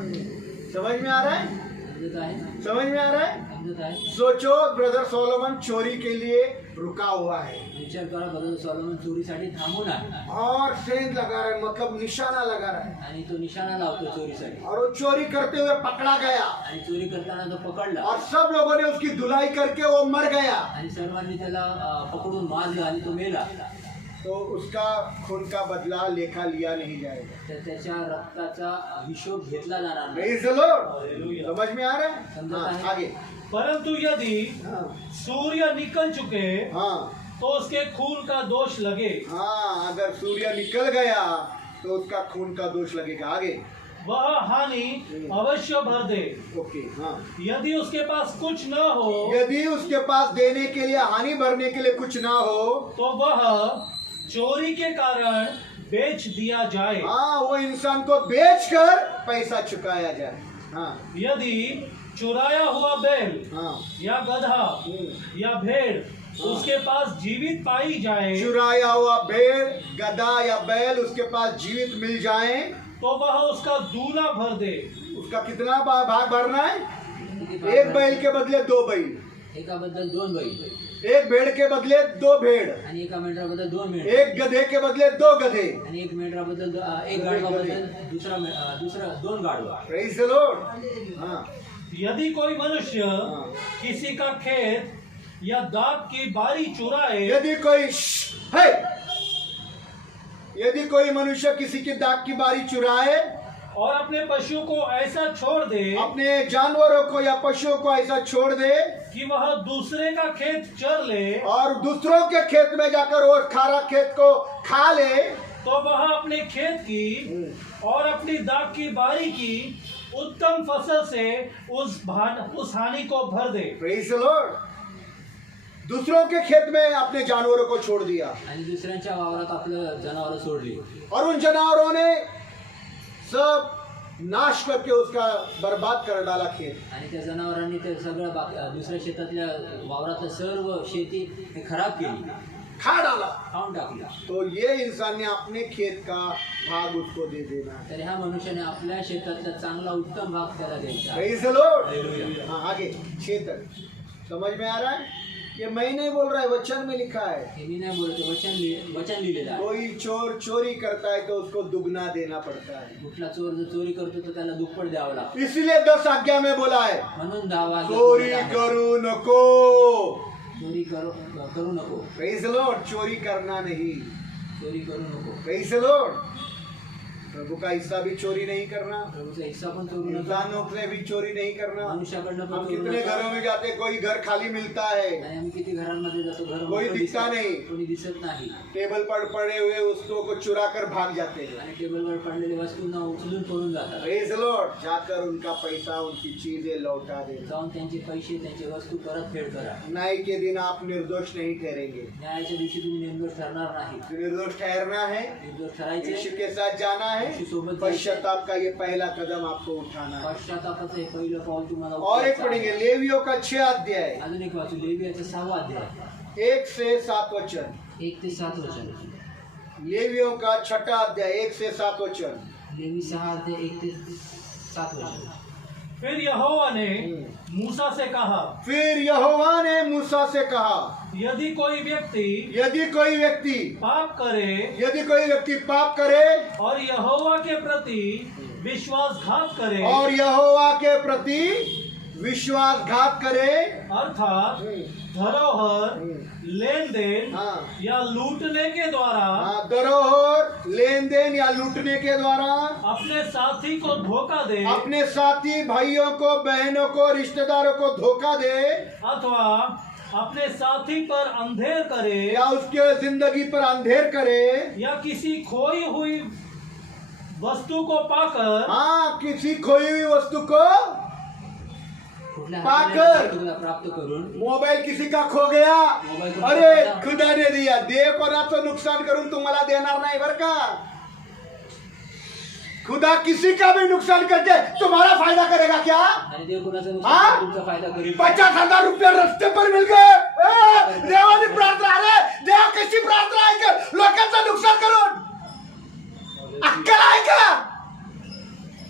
समझ में आ रहा है? समजत आहे? समझ में आ रहा है? समजत आहे? सोचो, ब्रदर सोलोमन चोरी के लिए रुका हुआ है विचार करा, बरोबर सॉलोमन चोरीसाठी थांबून आहे और सेंध लगा रहा है, मतलब निशाना लगा रहा है, आणि तो निशाणा लावतो चोरीसाठी. और वो चोरी करते हुए पकड़ा गया आणि चोरी करताना तो पकडला और सब लोगों ने उसकी धुलाई करके वो मर गया, आणि सर्वांनी त्याला पकडून मारलं आणि तो मेला. तो उसका खून का बदला लेखा लिया नहीं जाएगा। तर त्याच्या रक्ताचा हिशोब घेतला जाणार नाही. Praise the Lord. समझ में आ रहा है? हाँ, आगे। परंतु यदि हाँ, सूर्य निकल चुके हाँ, तो उसके खून का दोष लगे। हाँ, अगर सूर्य निकल गया तो उसका खून का दोष लगेगा। आगे। वह हानि अवश्य भर दे। ओके। हाँ, यदि उसके पास कुछ न हो यदि उसके पास देने के लिए, हानि भरने के लिए कुछ ना हो, तो वह चोरी के कारण बेच दिया जाए। हाँ, वो इंसान को बेचकर पैसा चुकाया जाए। हाँ, यदि चुराया हुआ बैल हाँ, या गधा या भेड़ उसके पास जीवित पाई जाए चुराया हुआ भेड़, गधा या बैल उसके पास जीवित मिल जाए, तो वह उसका दूना भर दे। उसका कितना भाग भरना है? एक बैल के बदले 2 बैल, एकाबद्दल 2 बैल, एक भेड़ के बदले 2 भेड़, आणि एका मेंढराबद्दल 2 मेंढर, एक गधे के बदले 2 गधे। आणि एक मेंढराबद्दल एक गाढवाबद्दल दुसरा 2 गाढवा. Praise the Lord. हाँ, यदि कोई मनुष्य किसी का खेत या दाख की बारी चुराए यदि कोई है, यदि कोई मनुष्य किसी की दाख की बारी चुराए और अपने पशु को ऐसा छोड़ दे अपने जानवरों को या पशुओं को ऐसा छोड़ दे कि वह दूसरे का खेत चर ले और दूसरों के खेत में जाकर वो खारा खेत को खा ले, तो वह अपने खेत की और अपनी दाख की बारी की उत्तम फसल से उस हानि को भर दे। Praise the Lord. दूसरों के खेत में अपने जानवरों को छोड़ दिया आणि दुसऱ्यांच्या वावरात आपलं जनावरं सोडली और उन जानवरों ने सब नाश करके उसका बर्बाद कर डाला खेत। आणि त्या जनावरांनी ते सगळं दुसऱ्या शेतातल्या वावरातलं सर्व शेती हे खराब केली, खा डाला। खाऊन टाकली. तो ये इंसान ने अपने खेत का भाग उसको दे देना है। तर ह्या मनुष्याने आपल्या शेतातला चांगला उत्तम भाग त्याला द्यायचा. Praise the Lord. हालेलुया. हाँ, आगे 6 तक समझ में आ रहा है? ये मैं नहीं बोल रहा है, वचन में लिखा है। हे मी नाही बोलते, वचन लिहिलेलं आहे. कोई चोर चोरी करता है तो उसको दुगना देना पड़ता है। कुठला चोर जर चोरी करतो तर त्याला दुप्पट द्यावं लागतं. इसलिए 10 आज्ञा में बोला है, म्हणून 10 वाक्य चोरी आहे. करू नको। चोरी करू नको. Praise the Lord. चोरी करना नहीं। चोरी करू नको. Praise the Lord. प्रभु का हिस्सा भी चोरी नहीं करना, प्रभूचा हिस्सा पण चोरू नका, इंसानों से भी चोरी नहीं करना। मनुष्याकडनं हम पण चोरू कितने नका. घरों में जाते, कोई घर खाली मिलता है, आणि आम्ही किती घरांमध्ये जातो, घर कोई मोकळं दिखता दिसतं, नहीं. कोणी दिसत नाही. टेबल पर पड़े हुए वस्तुओं को चुरा कर भाग जाते हैं। आणि टेबलवर पडलेली वस्तूंना उचलून पळून जातात. Praise the Lord. जाकर उनका पैसा, उनकी चीजें लौटा दे। जाऊन त्यांचे पैसे, त्यांची वस्तू परत फेड करा. न्याय के दिन आप निर्दोष नहीं ठहरेंगे। न्यायाच्या दिवशी तुम्ही निर्दोष ठरणार नाही. निर्दोष ठहरना है, निर्दोष ठरायचे, यीशु के साथ जाना है। पश्चाताप का ये पहला कदम आपको उठाना है। पश्चातापाचं हे पहिलं पाऊल तुम्हाला और एक उचलायचं पढ़ेंगे आहे. लेवियों का 6 अध्याय अजून एक वाचू, लेवियाचा 6वा अध्याय 1 से 7 वचन। 1 ते 7 वचन. लेवियों का 6 अध्याय 1 से 7 वचन। लेवी 6 अध्याय 1 ते 7 वचन. फिर यहोवा ने मूसा से कहा, फिर यहोवा ने मूसा से कहा, यदि कोई व्यक्ति यदि कोई व्यक्ति पाप करे पाप करे और यहोवा के प्रति विश्वासघात करे, और यहोवा के प्रति विश्वासघात करे, अर्थात धरोहर, लेन देन हाँ। या लूटने के द्वारा धरोहर, लेन देन या लूटने के द्वारा अपने साथी को धोखा दे, अपने साथी भाइयों को, बहनों को, रिश्तेदारों को धोखा दे, अथवा अपने साथी पर अंधेर करे, या उसके जिंदगी पर अंधेर करे, या किसी खोई हुई वस्तु को पाकर किसी खोई हुई वस्तु को कुठल्या पाकर. हाताने वस्तूला प्राप्त करून मोबाईल किसी का खो गया, मोबाईल को अरे पकडा. खुदा ने दिया, देव कोणाचं नुकसान करून तुम्हाला देणार नाही बर का. खुदा किसी का भी नुकसान करके तुम्हारा फायदा करेगा क्या? आणि देव कोणाचा नुकसान हाँ? करून तुमचा फायदा करेल. 50,000 रुपये रस्ते पर मिल गए. देवानी प्रार्थना, अरे देव कशी प्रार्थना ऐकेल लोकांचं नुकसान करून? अक्कल आहे का?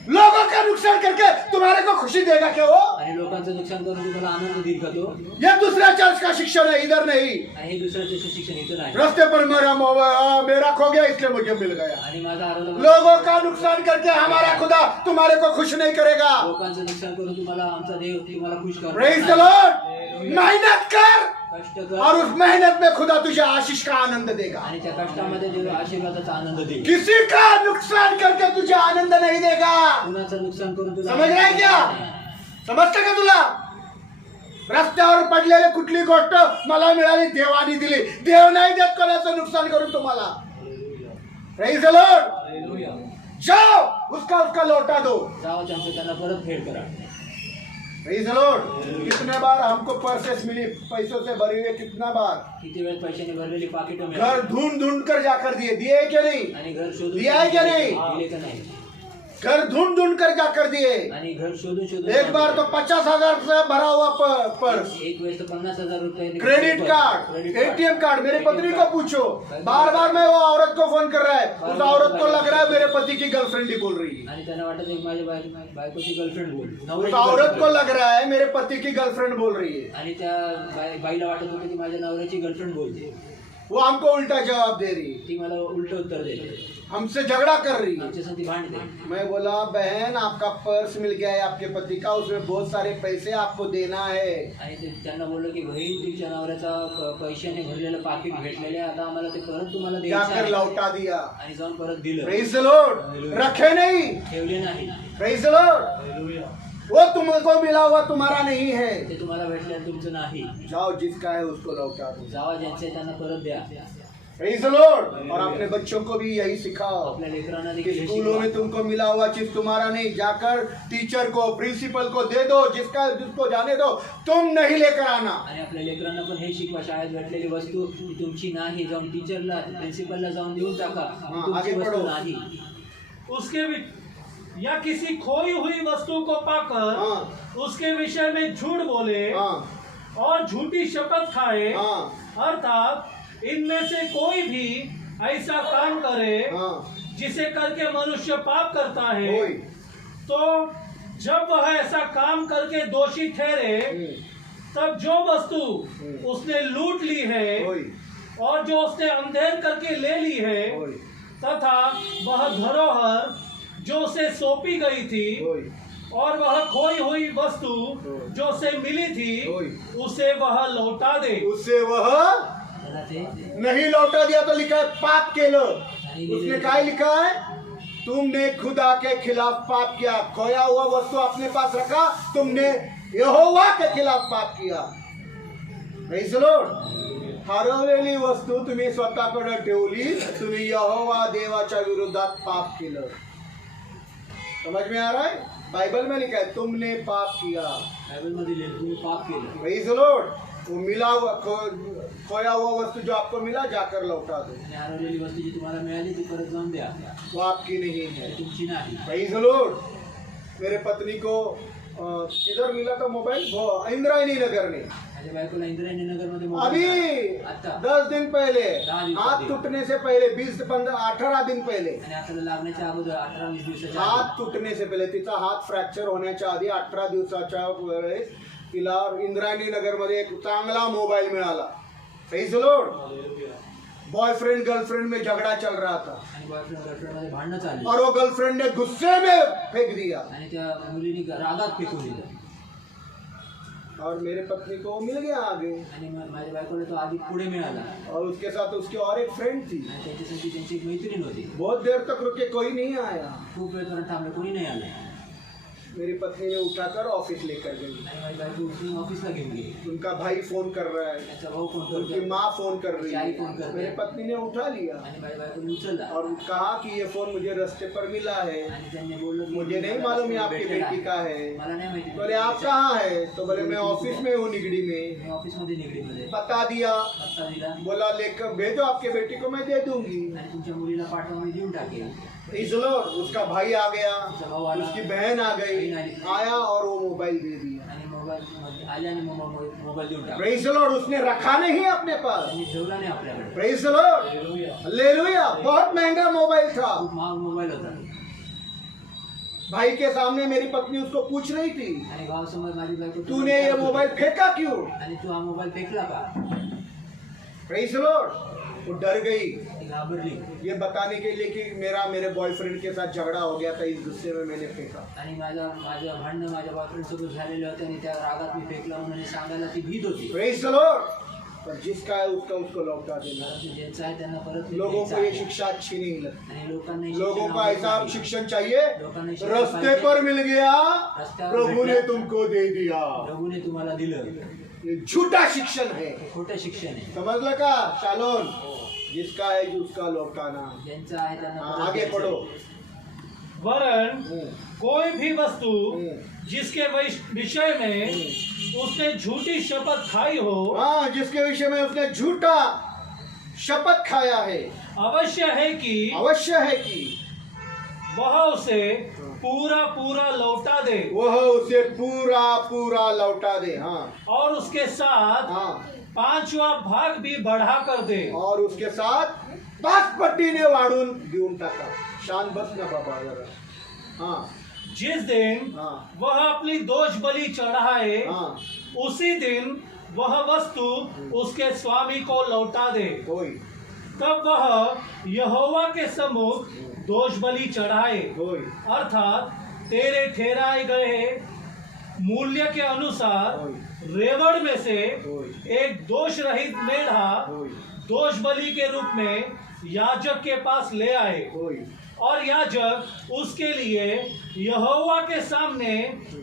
लोगों का नुकसान करके तुम्हारे को खुशी देगा क्या वो? आणि लोकांचं नुकसान करून तुम्हाला आनंद देईल का तो? ये दूसरा चर्च का शिक्षण है, इधर नहीं. आणि हे दुसऱ्याचे शिक्षण इथं नाही. रास्ते पर मेरा मोबाइल मेरा खो गया इसलिए मुझे मिल गया. आणि माझा हरवला. लोगों का नुकसान करके हमारा खुदा तुम्हारे को खुश नहीं करेगा. लोकांचं नुकसान करून तुम्हाला आमचा देव तुम्हाला खुश प्रेज द करणार. लॉर्ड. मेहनत कर कष्ट और कर उस मेहनत में खुदा तुझे आशीष का आनंद देगा. आणि त्या कष्टामध्ये देव आशीर्वादाचा आनंद देईल. किसी का नुकसान करके तुझे आनंद नहीं देगा. कुणाचं नुकसान करून तुला समझ रहा है क्या? समजतं का तुला? रस्त्यावर पडलेले कुठली गोष्ट मला मिळाली, देवानी दिली. देव नाही देत कोणाचं नुकसान करून तुम्हाला. Praise the Lord. हालेलुया. जाओ उसका लौटा दो. जाओ त्यांचं त्यांना परत फेड करा. Praise the Lord. कितने बार हमको पर्सेस मिली पैसों से भरी हुई, कितना बार किती वेळ पैशाने भरलेली पाकिटं घर मिळाली ढूंढ कर जाकर दिए क्या नहीं? आणि घर शोधून दिया है क्या नहीं? दिले का नाही? घर ढूंढ कर जाकर दिए. आणि घर शोधून शोधून एक बार तो 50,000 से भरा हुआ पर्स, एक वेळेस तर 50,000 रुपये क्रेडिट कार्ड, एटीएम कार्ड. मेरे पत्नी को पूछो, बार बार मैं वो औरत को फोन कर रहा है. उस औरत को लग रहा है मेरे पति की गर्लफ्रेंड ही बोल रही है. आणि त्यांना वाटत आहे माझ्या बायकोची गर्लफ्रेंड बोल. उस औरत को लग रहा है मेरे पति की गर्लफ्रेंड बोल रही है. आणि त्या बाईला वाटत होतं की माझ्या नवऱ्याची गर्लफ्रेंड बोलते. वो हमको उल्टा जवाब दे रही है, ती मला उलट उत्तर देते, हमसे झगड़ा कर रही है. आमच्यासाठी भांडते. मैं बोला बहन आपका पर्स मिल गया है आपके पति का, उसमें बहुत सारे पैसे आपको देना है. आणि त्यांना बोललो की बहीण तुमच्या नवऱ्याचा पैशाने भरलेलं पाकिट भेटलेलं आहे, आता आम्हाला ते परत तुम्हाला द्यायचं जाकर आहे. लौटा दिया. आणि जाऊन परत दिलं. Praise the Lord. रखे नहीं. ठेवले नाही. Praise the Lord. वो तुमको मिला हुआ तुम्हारा नहीं है. ते तुम्हाला भेटलं तुमचं नाही. जाओ जिसका है उसको लौटा दो. जावा ज्यांचे त्यांना परत द्या. Praise the Lord. और अपने बच्चों को भी यही सिखाओ आपल्या लेकरांना कि देखील हे स्कूलों में शिकवा. तुमको मिला हुआ चीज तुम्हारा नहीं, जाकर टीचर को, प्रिंसिपल को दे दो, जिसको जाने दो, तुम नहीं लेकर आना. आणि आपल्या लेकरांना पण हे शिकवा, शाळेत भेटलेली वस्तू ती तुमची नाही, जाऊन टीचरला, प्रिन्सिपलला जाऊन देऊन टाका. तुमची आगे वस्तू पढ़ो. नाही. उसके भी या किसी खोई हुई वस्तु को पाकर हाँ. उसके विषय में झूठ बोले हाँ और झूठी शपथ खाए, हाँ अर्थात इनमें से कोई भी ऐसा काम करे हाँ. जिसे करके मनुष्य पाप करता है, ओए. तो जब वह ऐसा काम करके दोषी ठहरे, तब जो वस्तु उसने लूट ली है ओए. और जो उसने अंधेर करके ले ली है, ओए. तथा वह धरोहर जो उसे सौंपी गई थी, ओए. और वह खोई हुई वस्तु जो उसे मिली थी, उसे वह लौटा दे. उससे वह त्याला ते नहीं लौटा दिया तो लिखा है पाप केलं. आणि उसने काय लिखा है? तुमने खुदा के खिलाफ पाप किया, खोया हुआ वस्तु अपने पास रखा, तुमने यहोवा के खिलाफ पाप किया। Praise the Lord. हरवलेली वस्तू तुम्ही स्वतःकडे ठेवली, तुम्ही यहोवा देवाच्या विरोधात पाप केलं। समझ में आ रहा है? बाइबल में लिखा है तुमने पाप किया। बायबल मध्ये लिहिलं तुम्ही पाप केलं। Praise the Lord. वो मिला हुआ खोया हुआ वस्तू जो आपको मिला जाकर लौटा दो, आणि हरवलेली वस्तू जी तुम्हाला मिळाली ती परत जाऊन द्या, वो आपकी नहीं है। ती तुमची नाही। Praise the Lord. मेरे पत्नी को किधर मिला था मोबाइल? वो इंद्रायणी नगर में। माझ्या बायकोला इंद्रायणी नगर मध्ये अभी आता 10 दिन पहले, 10 दिवस हाथ आधी। टूटने से पहले 18 दिन पहले, आणि आता लागण्याच्या अगोदर 18-20 दिवसाच्या हात आधी तुटणे से पहिले, तिचा हात फ्रॅक्चर होण्याच्या आधी 18 दिवसाच्या वेळेस तिला इंद्रायणी नगर मध्ये एक चांगला मोबाईल मिळाला। Praise the Lord. Boyfriend girlfriend में झगड़ा चल रहा था आणि बॉयफ्रेंड गर्लफ्रेंड मध्ये भांडणं चालली और वो गर्लफ्रेंड ने गुस्से में फेंक दिया आणि त्या मुलीने रागात फेकून दिलं और मेरे पत्नी को वो मिल गया आगे, आणि माझ्या बायकोला तो आधी पुढे मिळाला और उसके साथ उसकी और एक फ्रेंड थी। आणि त्याच्यासाठी त्यांची एक मैत्रीण होती। बहुत देर तक रुके, कोई नहीं आया। खूप वेळ पर्यंत थांबले, कोणी नाही आलं मेरी पत्नी ने उठाकर ऑफिस लेकर गई। आणि माझी बायको उठून ऑफिसला घेऊन गेली। उनका भाई फोन कर रहा है, त्याचा भाऊ फोन उनकी करतो माँ फोन कर रही आई फोन कर है। रही मेरे है। पत्नी ने उठा लिया आणि माझ्या बायकोने उचलला और कहा कि ये फोन मुझे रास्ते पर मिला है, आणि त्यांनी बोललं की मुझे नहीं मालूम ये आपकी भेटलेला बेटी का है। मला नाही माहिती। बोले आप कहाँ है? तो बोले मैं ऑफिस में हूँ निगड़ी में। मी ऑफिसमध्ये निगडीमध्ये बता दिया, पत्ता दिला बोला लेकर भेजो, आपके बेटी को मैं दे दूंगी। आणि तुमच्या मुलीला पाठवा, मी देऊन टाकेल। इस लोग उसका भाई आ गया, उसका भाऊ आला, उसकी बहन आ गई, बहन आली। आया और वो मोबाइल दे दिया। आणि मोबाईल आले आणि मोबाईल देऊन टाकला। Praise the Lord. उसने रखा नहीं अपने पास। त्यांनी ठेवला नाही आपल्याकडे। Praise the Lord. हालेलुया। बहुत महंगा मोबाइल था। खूप महाग मोबाईल होता भाई के सामने मेरी पत्नी उसको पूछ रही थी, आणि भावासमोर माझी बायको तूने ये मोबाइल फेंका क्यों? आणि तू हा मोबाईल फेकला का? Praise the Lord. वो डर गई ती घाबरली ये बताने के लिए कि मेरे बॉयफ्रेंड के साथ झगड़ा हो गया था, इस गुस्से में मैंने फेंका। आणि माझं भांडणं माझ्या बॉयफ्रेंड सोबत झालेलं होतं आणि त्या रागात मी फेकला म्हणून सांगायला ती भीत होती। Praise the Lord. पर जिसका है उसका उसको लौटा देना। परंतु ज्यांचं आहे त्यांना परत लोगों द्यायचं को ये आहे। शिक्षा अच्छी नहीं लगती। आणि लोकांना लोगों को ऐसा शिक्षण चाहिए, लोकांना शिक्षण रास्ते पाहिजे। पर मिल गया, रस्त्यावर प्रभु ने भेटला, तुमको दे दिया। प्रभूने तुम्हाला दिलं। ये झूठा शिक्षण है। हे खोटं शिक्षण आहे। समझ का शालोन? जिसका है उसका लौटाना। ज्यांचं आहे त्यांना हाँ, परत आगे द्यायचं। पढ़ो। वरन कोई भी वस्तु हम्म। जिसके विषय में उसने झूठी शपथ खाई हो, हाँ, जिसके विषय में उसने झूठा शपथ खाया है, अवश्य है कि वह उसे पूरा पूरा लौटा दे वह उसे पूरा पूरा लौटा दे। हाँ और उसके साथ हाँ, 5वां भाग भी बढ़ा कर दे। और उसके साथ 5 पट्टीने वाढून देऊन टाका। शान बस ना बाबा जरा। हाँ जिस दिन हाँ वह अपनी दोष बलि चढ़ाए, हाँ, उसी दिन वह वस्तु उसके स्वामी को लौटा दे। कोई तब वह यहोवा के सम्मुख दोष बलि चढ़ाए, कोई अर्थात तेरे ठहराए गए मूल्य के अनुसार कोई रेवड़ में से कोई एक दोष रहित मेढ़ा कोई दोष बलि के रूप में याजक के पास ले आए, कोई और याजक उसके लिए यहोवा के सामने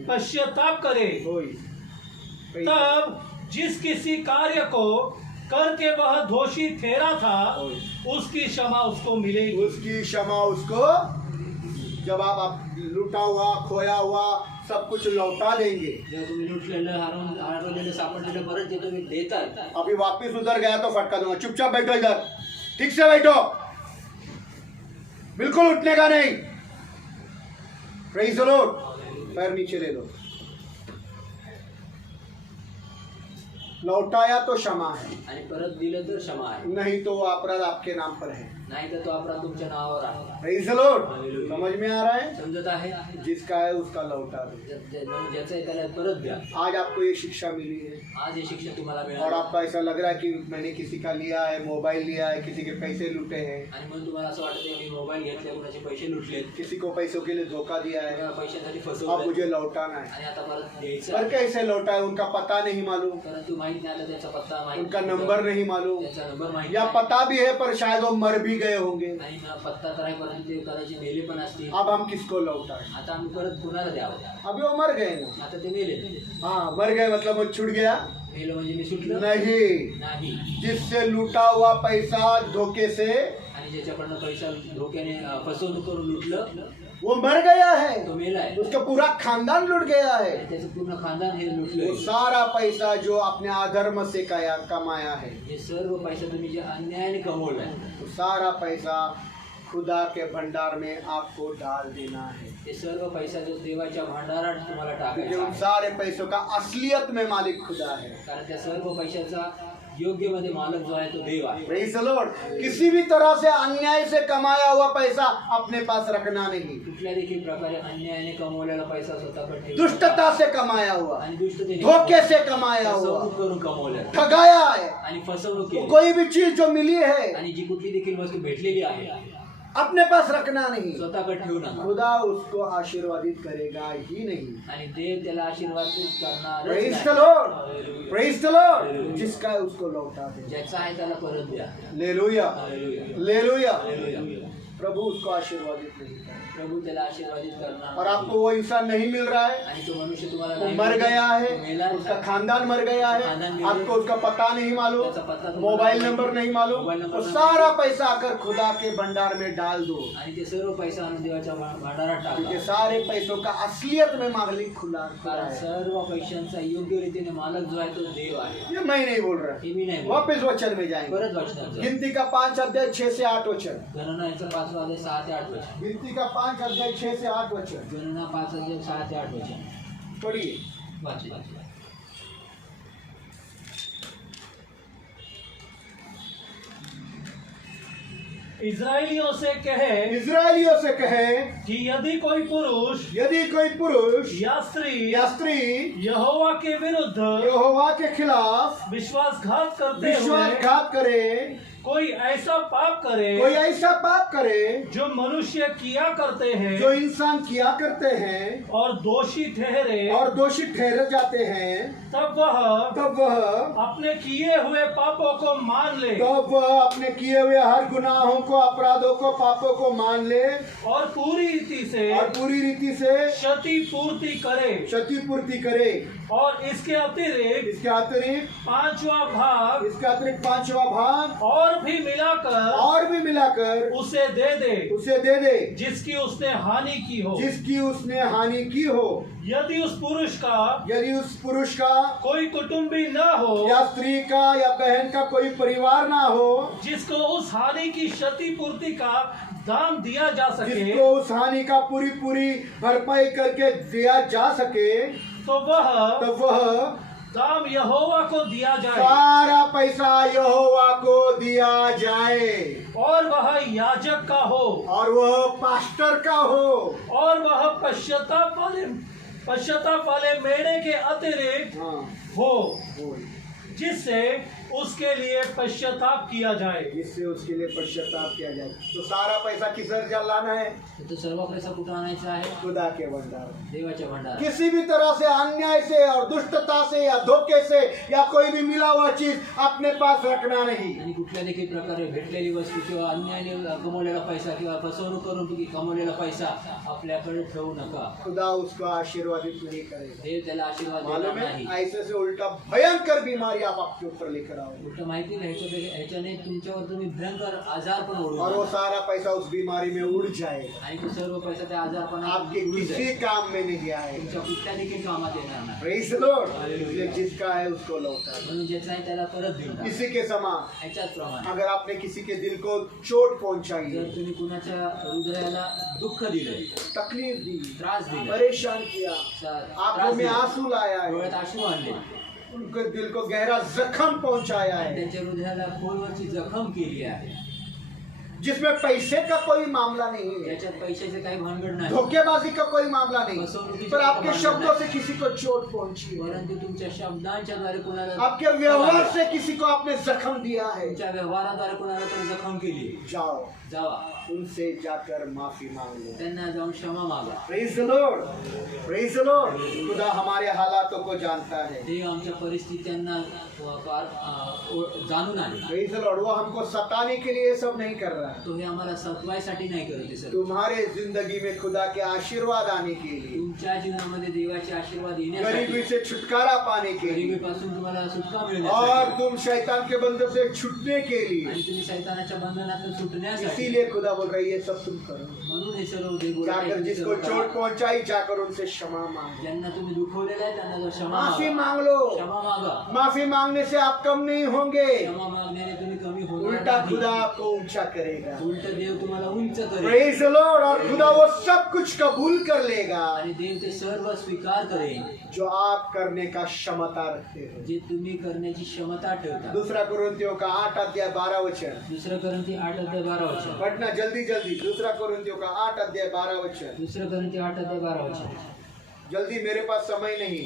पश्चाताप करे। कोई तब जिस किसी कार्य को करके वह दोषी ठहरा था, उसकी क्षमा उसको मिलेगी। उसकी क्षमा उसको, जब आप लूटा हुआ खोया हुआ सब कुछ लौटा देंगे। जेव्हा तुम्ही लुटलेलं हरवलेलं सापडलेलं परत जे तुम्ही देताय, अभी वापिस उधर गया तो फटका दूंगा। चुपचाप बैठो इधर, ठीक से बैठो, बिल्कुल उठने का नहीं। Praise the Lord. पैर नीचे ले लो। लौटाया तो क्षमा है, आणि परत दिलं तर क्षमा आहे, नहीं तो वो अपराध आपके नाम पर है। नाही तर तो अपराध तुमच्या नावावर आहे। Praise the Lord. समझ में आ रहा है? समजत आहे? जिसका है उसका लौटा दो। ज्याचं आहे त्याला परत द्या। आज आपको ये शिक्षा मिली है आज हे शिक्षा तुम्हाला और मिळालं आपको ऐसा लग रहा है कि मैंने किसी का लिया है, मोबाइल लिया है, किसी के पैसे लूटे हैं, आणि म्हणून तुम्हाला असं वाटतं मी मोबाईल घेतले, कुणाचे पैसे लुटलेत, किसी को पैसों के लिए धोखा दिया है, किंवा पैशासाठी अब फसवलं मुझे लौटाना है। आणि आता परत द्यायचं पर आहे। कैसे लौटा है उनका पता नहीं मालूम। परंतु माहित माहित नाही, आता त्याचा पत्ता माहित उनका नाही. नंबर नहीं मालूम, त्याचा नंबर माहित या नाही. पता भी है पर शायद वो मर भी गए होंगे. आणि मला पत्ता तर आहे, परंतु ते कदाचित मेले पण असतील. अब हम किसको लौटाएं? आता आम्ही परत कुणाला द्यावं? अभी वो मर गए ना. आता ते मेले. हाँ, मर गए मतलब वो छूट गया मेलं म्हणजे मी सुटलं नहीं. नाही. जिससे लूटा हुआ पैसा धोखे से आणि ज्याच्याकडनं पैसा धोक्याने फसवणूक करून लुटलं वो मर गया है, तो मेला आहे. उसका पूरा खानदान लूट गया है. आणि त्याचं पूर्ण खानदान हे वो लुटलं. सारा पैसा जो आपने अधर्म से कमाया है, हे सर्व पैसा तुम्ही जे अन्यायाने कमवलाय वो सारा पैसा खुदा के भंडार में आपको डाल देना है. ते सर्व पैसा जो देवाच्या भांडारात तुम्हाला क्योंकि टाकायचा उन आहे. सारे पैसों का असलियत में मालिक खुदा है. कारण त्या सर्व पैशाचा योग्य मध्ये मालक जो आहे तो देव आहे. Praise the Lord. किसी भी तरह से अन्याय से कमाया हुआ पैसा अपने पास रखना नहीं. कुठल्या देखील प्रकारे अन्यायाने कमवलेला पैसा स्वतःकडे ठेवू नका. दुष्टता से कमाया हुआ, आणि दुष्टतेने धोखे से कमाया हुआ, फसवणूक करून कमवलेला ठगाया है. आणि फसवणूक वो केली कोई भी चीज जो मिली है आणि जी कुठली देखील वस्तू भेटलेली आहे अपने पास रखना नहीं. स्वतःकडे ठेवू नका. खुदा उसको आशीर्वादित करेगा ही नहीं. आणि देव त्याला आशीर्वाद करणार Praise the Lord. Praise the Lord. जिसका है उसको लौटा दे. ज्याचा आहे त्याला परत द्या. लेलुया, हालेलुया. लेलुया. हालेलुया. प्रभु उसको आशीर्वादित नहीं करेगा. प्रभु त्याला आशीर्वादित करणार और आपको वो इंसान नहीं मिल रहा है, आणि तो मनुष्य तुम्हाला वो नाही मर मिळत. गया तो मेला है, उसका खानदान मर गया है, खानदान गेलं. आपको उसका पता नहीं मालूम, त्याचा पत्ता तुम्हाला मोबाइल नाही. नंबर नहीं मालूम, मोबाइल नंबर वो नाही. सारा पैसा आकर खुदा के भंडार में डाल दो. आणि ते सर्व पैसा आणून देवाच्या भांडारात क्योंकि टाका. सारे पैसों का असलियत में मालिक खुदा कारण है. सर्व पैशांचा योग्य रीतीने मालक जो आहे तो देव आहे. ये मैं नहीं बोल रहा. हे मी नाही बोलत. वापस वचन में जाएंगे. परत वाचणार. गिनती का 5 अध्याय 6 से 8 वचन. गणना याचा 5 वाजे 6 ते 8 वचन. गिनती का 5 अध्याय 6 से 8 वचन. गणना 5 वाजे 6 ते 8 वचन. पढ़िए. वाच. इजराइलियों से कहे इजराइलियों से कहे कि यदि कोई पुरुष यदि कोई पुरुष या स्त्री या स्त्री यहोवा के विरुद्ध यहोवा के खिलाफ विश्वासघात करते हुए विश्वासघात करे, कोई ऐसा पाप करे कोई ऐसा पाप करे जो मनुष्य किया करते हैं जो इंसान किया करते हैं और दोषी ठहरे, और दोषी ठहर जाते हैं, तब तब वह अपने किए हुए पापों को मान ले अपने किए हुए हर गुनाहों को, अपराधों को, पापों को मान ले और पूरी रीति से और पूरी रीति से क्षति पूर्ति करे, क्षतिपूर्ति करे. और इसके अतिरिक्त इसके अतिरिक्त 5वां भाग इसके अतिरिक्त 5वां भाग और भी मिलाकर उसे दे दे जिसकी उसने हानि की हो. जिसकी उसने हानि की हो. यदि उस पुरुष का कोई कुटुंबी न हो या स्त्री का या बहन का कोई परिवार ना हो जिसको उस हानि की क्षतिपूर्ति का दाम दिया जा सके, जिसको उस हानि का पूरी भरपाई करके दिया जा सके, तो वह दाम यहोवा को दिया जाए सारा पैसा यहोवा को दिया जाए. और वह याजक का हो और वह पास्टर का हो. और वह पश्चाताप वाले मेढ़े के अतिरिक्त हाँ, हो जिससे उसके लिए पश्चाताप किया जाए. जिससे उसके लिए पश्चाताप किया जाए. तो सारा पैसा किस घर लाना है? तो सर्व पैसा कुठं आणायचा आहे? खुदा के भंडार. देवाच्या भांडारात. किसी भी तरह से अन्याय से और दुष्टता से या धोखे से या कोई भी मिला हुआ चीज अपने पास रखना नहीं. आणि कुठल्या देखील प्रकारे भेटलेली वस्तू किंवा अन्यायाने कमवलेला पैसा किंवा फसवणूक करून तुम्ही कमवलेला पैसा आपल्याकडे ठेवू नका. खुदा उसको आशीर्वादित नहीं करेगा. देव त्याला आशीर्वाद मालूम देणार है, नाही. ऐसे से उल्टा भयंकर बीमारी आप आपके ऊपर लेकर आओगे. उलट माहिती नाही ह्याच्याने तुमच्यावर तुम्ही भयंकर आजार पण ओढून और वो आणा. सारा पैसा उस बीमारी में उड़ जाएगा. आणि तो सर्व पैसा त्या आजारपणात आपके उडून किसी जाईल. काम में नहीं आएगा. तुमच्या कुठल्या देखील कामात येणार नाही. Praise the Lord. Hallelujah. इसलिए जिसका है उसको लौटा दो. म्हणून ज्याचा आहे त्याला परत देऊन टाका. इसी के समान ह्याच्याच प्रमाणे अगर आपने किसी के दिल को चोट पहुंचाई, जर तुम्ही कुणाच्या हृदयाला दुःख दिलं, तकलीफ दी, त्रास दिला, परेशान किया, आंखों त्रास में दिला, आंसू लाया है, डोळ्यात अश्रू आणले, उनके दिल को गहरा जख्म पहुंचाया है, त्यांच्या हृदयाला खोलवरची जखम केली आहे, जिसमें पैसे का कोई मामला नहीं है, याच्यात पैशाचे काही भानगड नाही, धोखेबाजी का कोई मामला नहीं, फसवणुकीचे पर आपके भानगड शब्दों नाही. से किसी को चोट पहुंची है, परंतु तुमच्या शब्दांच्या द्वारे कोणाला आपके व्यवहार से किसी को आपने जख्म दिया है, तुमच्या व्यवहाराद्वारे कोणाला तरी जखम केली, जाओ जावा उनसे जाकर माफी मांग लो. त्यांना जाऊन क्षमा मागा. Praise the Lord, praise the Lord. खुदा हमारे हालातों को जानता है. देव आमच्या परिस्थित्यांना जाणून आहे. Praise the Lord. वो हमको सताने के लिए ये सब नहीं कर रहा है. तो हे आम्हाला सतवायसाठी नाही करत आहे सर. तुम्हारे जिंदगी में खुदा के आशीर्वाद आने के लिए, तुमच्या जीवनामध्ये देवाचे आशीर्वाद गरीबी येण्यासाठी, से छुटकारा पाने के लिए, गरिबीपासून तुम्हाला सुटका और मिळण्यासाठी तुम शैतान के बंधन से छूटने के लिए. आणि तुम्ही शैतानाच्या बंधनातून सुटण्यासाठी. इसीलिए खुदा बोल रही है सब तुम करो. म्हणून हे सर्व देव बोलत आहे, जाकर हे जिसको सर्व चोट करा. पहुंचाई जाकर उनसे क्षमा मांगो. ज्यांना तुम्ही दुखवलेलं आहे त्यांना जर क्षमा माफी मागा. मांग लो. क्षमा मागा. माफी मांगने से आप कम नहीं होंगे, क्षमा मागण्याने तुम्ही कमी होणार उल्टा नाही. खुदा आपको ऊंचा करेगा. उलट देव तुम्हाला उंच करेल प्रेज द लॉर्ड. और खुदा वो सब कुछ कबूल कर लेगा आणि देव ते सर्व स्वीकार करेल जो आप करने का क्षमता रखते हो. जे तुम्ही करण्याची क्षमता ठेवता. दूसरा कुरिन्थियों का 8:12. दुसरं Corinthians 8:12. पढ़ना जल्दी जल्दी. दूसरा कुरिन्थियों का 8:12. दुसरं Corinthians 8:12. जल्दी, मेरे पास समय नहीं.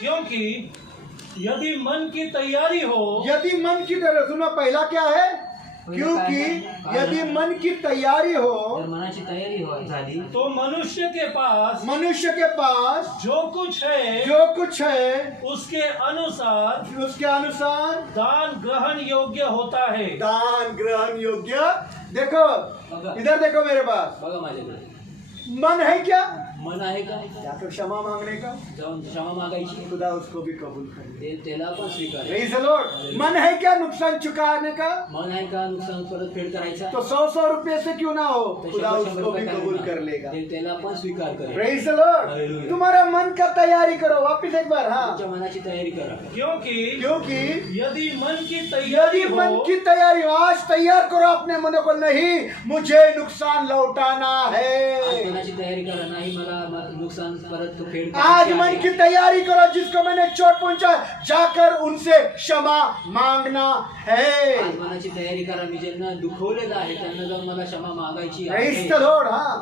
क्योंकि यदि मन की तैयारी हो, यदि मन की तरह सुनो, पहला क्या है? क्योंकि यदि मन की तैयारी हो, जर मनाची तयारी झाली तो मनुष्य के पास मनुष्य के पास जो कुछ है जो कुछ है उसके अनुसार उसके अनुसार दान ग्रहण योग्य होता है. दान ग्रहण योग्य. देखो, इधर देखो मेरे पास. बघा माझ्याकडे. मन है क्या? मन आहे का? जाकर क्षमा मांगने का. जाऊन क्षमा मागायची. खुदा उसको भी कबूल करे. त्याला पण स्वीकार. Praise the Lord. मन है क्या नुकसान चुकाने का? मन आहे का नुकसान परत फेड करायचा? तो 100 रुपये से क्यों ना हो, तो खुदा 100 उसको भी रुपये कबूल का कर लेगा. देव त्याला पण स्वीकार करेल. Praise the Lord. हालेलुया. तुम्हारा मन का तैयारी करो. वापिस एक बार. हाँ, तुमच्या मनाची तयारी करा. क्योंकि यदि मन की तैयारी यदि मन हो, की तैयारी हो, आज तैयार करो अपने मन को. नहीं, मुझे नुकसान लौटाना आज है. मनाची तयारी करा. नाही मला नुकसान परत फेड आज करायचे मन आहे. की तैयारी करो. जिसको मैंने चोट पहुंचा, जाकर उनसे क्षमा मांगना है. आज मनाची तयारी करा. मी ज्यांना दुखवलेलं आहे त्यांना जाऊन मला क्षमा मागायची प्रेज आहे. The Lord. हाँ,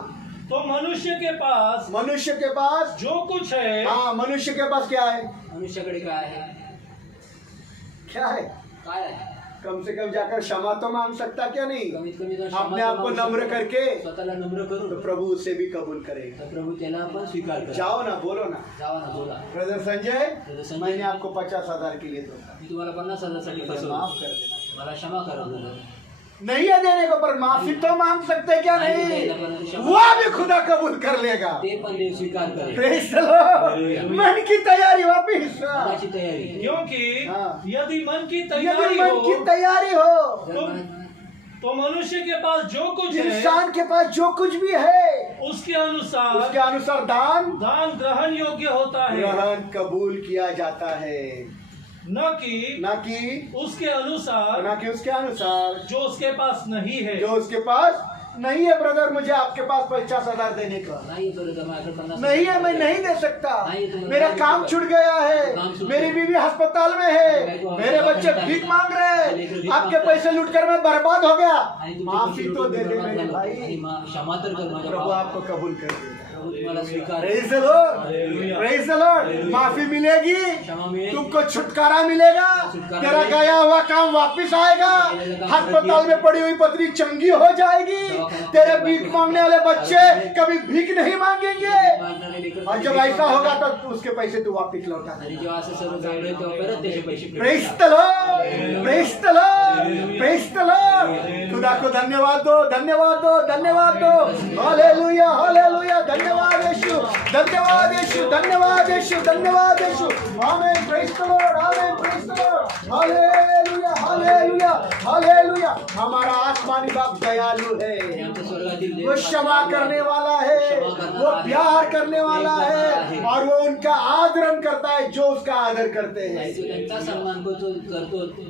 तो मनुष्य के पास मनुष्य के पास, जो कुछ है हाँ, मनुष्य के पास क्या है? मनुष्याकडे काय आहे? क्या है? काय आहे? कम से कम जाकर क्षमा तो मांग सकता क्या नहीं? कमीत कमी जाऊन क्षमा अपने आप को मागू नम्र शकतो. करके, स्वतःला नम्र तो करून प्रभु उसे भी कबूल करेगा. तर प्रभू त्याला पण स्वीकार करा. जाओ ना, बोलो ना. जावा ना, बोला. ब्रदर ब्रदर संजय, संजय, मैंने आपको 50,000 के लिए दूंगा, मी तुम्हाला 50,000 साठी मुझे फसवलं. माफ कर देना. मला क्षमा करा ब्रदर. नहीं है देने को, पर माफी तो मांग सकते क्या नहीं? वो भी खुदा कबूल कर लेगा. ते पण देव स्वीकार करेल. Praise the Lord. मन की तैयारी वापिस. मनाची तयारी. क्योंकि हाँ. यदि मन की यदि तैयारी मन की हो तैयारी हो, जर तो- मनात- तो मनुष्य के पास जो कुछ है इंसान के पास जो कुछ भी है, उसके अनुसार उसके अनुसार दान दान ग्रहण योग्य होता है, ग्रहण कबूल किया जाता है. न कि ना कि उसके अनुसार ना कि उसके अनुसार जो उसके पास नहीं है. जो उसके पास नहीं है. ब्रदर, मुझे आपके पास 50,000 देने का नाही ब्रदर, माझ्याकडे 50,000 नहीं है, मैं नहीं दे सकता. नहीं, तुम्हें मेरा नहीं काम दे छूट गया है. काम छूट मेरी गया. बीवी अस्पताल में है. मेरे को मेरे बच्चे अस्पताल भीख में मांग रहे मेरे को हैं. भीख आपके मांग पैसे लूटकर मैं बर्बाद हो गया. आणि तुमचे माफी पैसे तो दे दे बर्बाद मेरे झाले. भाई. आणि क्षमा तर कर माझ्या प्रभु बाबा. आपको कबूल कर देगा. प्रभू तुम्हाला स्वीकार. Praise the Lord. Hallelujah. Praise the Lord. माफी मिलेगी, क्षमा मिळेल. तुमको छुटकारा मिलेगा. छुटकारा तेरा मिलेगा. गया हुआ काम वापिस आएगा. अस्पताल में पड़ी हुई पत्नी चंगी हो जाएगी. तेरे भीख मांगने वाले बच्चे कभी भीख नहीं मांगेंगे. मागणारे लेकरं और जब ऐसा होगा तो उसके पैसे तू वापिस लौटा आणि देगा. जेव्हा असं सर्व झालं तेव्हा परत त्याचे पैसे फेड प्रेज करा. The Lord. Praise the Lord. Praise the Lord. खुदा को धन्यवाद दो, धन्यवाद दो, धन्यवाद दो. Hallelujah, hallelujah. धन्यवाद यीशु, धन्यवाद यीशु, धन्यवाद यीशु, धन्यवाद Yeshu. Amen. Praise the Lord. Amen. Praise the Lord. Hallelujah, hallelujah, hallelujah. हमारा आसमानी बाप दयालु हे है, आमच्या स्वर्गातील देव वो क्षमा करने वाला है, क्षमा करने वो वाला है, प्यार करने वाला प्रेम करने वाला है, है। और वो उनका आदरण करता है जो उसका आदर करते हैं। जो त्यांचा सन्मान करतो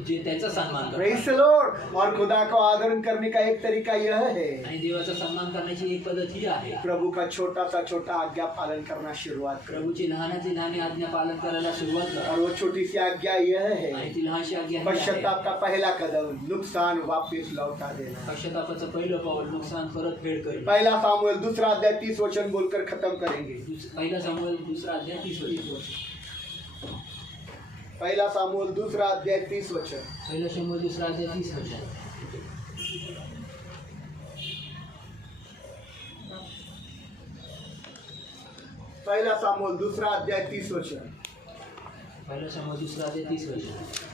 जे त्यांचा सन्मान करतो प्रेज द लॉर्ड। और खुदा को आदरण करने का एक तरीका यह है, आणि देवाचा सन्मान करण्याची एक पद्धत ही आहे प्रभु का छोटा सा छोटा आज्ञा पालन करना शुरुआत करो। प्रभूची लहानाची लहान आज्ञा पालन करायला सुरुवात करा और वो छोटी सी आज्ञा यह है, आणि ती लहानशी आज्ञा ही आहे पश्चाताप का पहला कदम नुकसान वापस लौटा देना। पश्चातापाचं पहिलं पाऊल नुकसान परत फेड करेल। पहला सामुएल 2 अध्याय 30 वचन बोलकर खत्म करेंगे। पहिला सामुएल 2 अध्याय 30 वचन। पहला सामुएल 2 अध्याय 30 वचन। पहिला सामुएल 2 अध्याय 30 वचन। पहला सामुएल 2 अध्याय 30 वचन। पहिला सामुएल 2 अध्याय 30 वचन।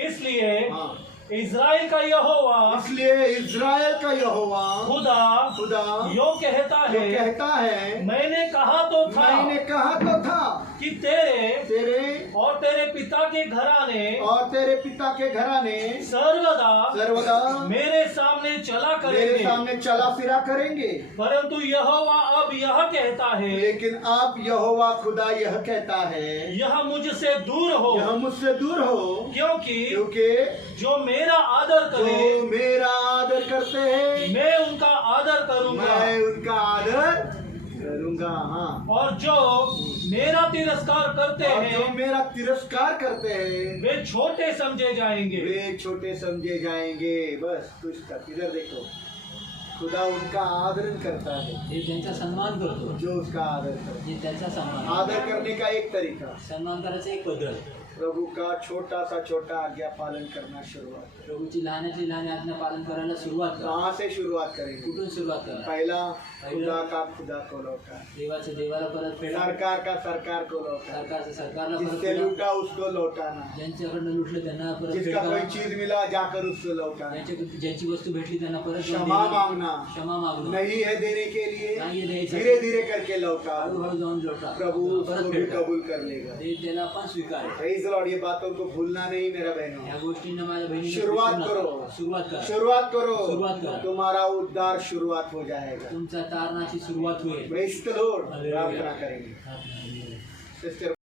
इसलिए हाँ। इज़राइल का यहोवा इसलिए इज़राइल का यहोवा खुदा यो कहता जो है, कहता है, मैंने कहा तो था मैंने कहा तो था कि तेरे तेरे और तेरे पिता के घराने और तेरे पिता के घराने सर्वदा मेरे सामने चला मेरे करेंगे, सामने चला फिरा करेंगे। परंतु यहोवा अब यह कहता है, लेकिन आप यहोवा खुदा यह कहता है, यह मुझसे दूर हो, यह मुझसे दूर हो, क्योंकि क्योंकि जो मेरा आदर करे जो मेरा आदर करते हैं मैं उनका आदर करूंगा, मैं उनका आदर करूंगा। हाँ। और जो मेरा तिरस्कार करते और जो हैं मेरा तिरस्कार करते हैं वे छोटे समझे जाएंगे। वे छोटे समझे जाएंगे। बस कुछ तक इधर देखो, खुदा उनका आदरण करता है ते त्यांचा सन्मान करतो जो उसका आदर करता जे त्याचा सन्मान है। आदर करने का एक तरीका, सन्मान करायचं एक पद्धत प्रभु का छोटा सा छोटा आज्ञा पालन करना शुरुआत। प्रभूची लहानाची लहान आज्ञा पालन करायला सुरुवात करा। कहाँ से शुरुआत करेंगे? कुठून सुरुवात करा? पहला खुदा का खुदा को लौटा, देवाचं देवाला परत फेडा, सरकार का सरकार को लौटा, सरकारचं सरकारला परत जिससे फेडा, लूटा उसको लौटाना, ज्यांच्याकडनं लुटलं त्यांना परत फेड जिसका करा, कोई चीज मिला जाकर उससे लौटाना, ज्यांची वस्तू भेटली त्यांना परत देऊन क्षमा देणं, मांगना, क्षमा मागणं, नहीं है देने के लिए नाही द्यायचं, धीरे धीरे करके लौटा। हळूहळू जाऊन लोटा, प्रभु परत उसको भी फेड कबूल कर लेगा। ते त्याला पण स्वीकार प्रेज द लॉर्ड। ये बातों को भूलना नहीं मेरा बहनों। या गोष्टींना माझ्या बहिणी शुरुआत करो, सुरुवात करा, शुरुआत करो, शुरुआत करा। तुम्हारा उद्धार शुरुआत हो जाएगा। तुमच्या तारणाची सुरुवात होईल। Praise the Lord. प्रार्थना करेंगे। प्रार्थना करूया। सिस्टर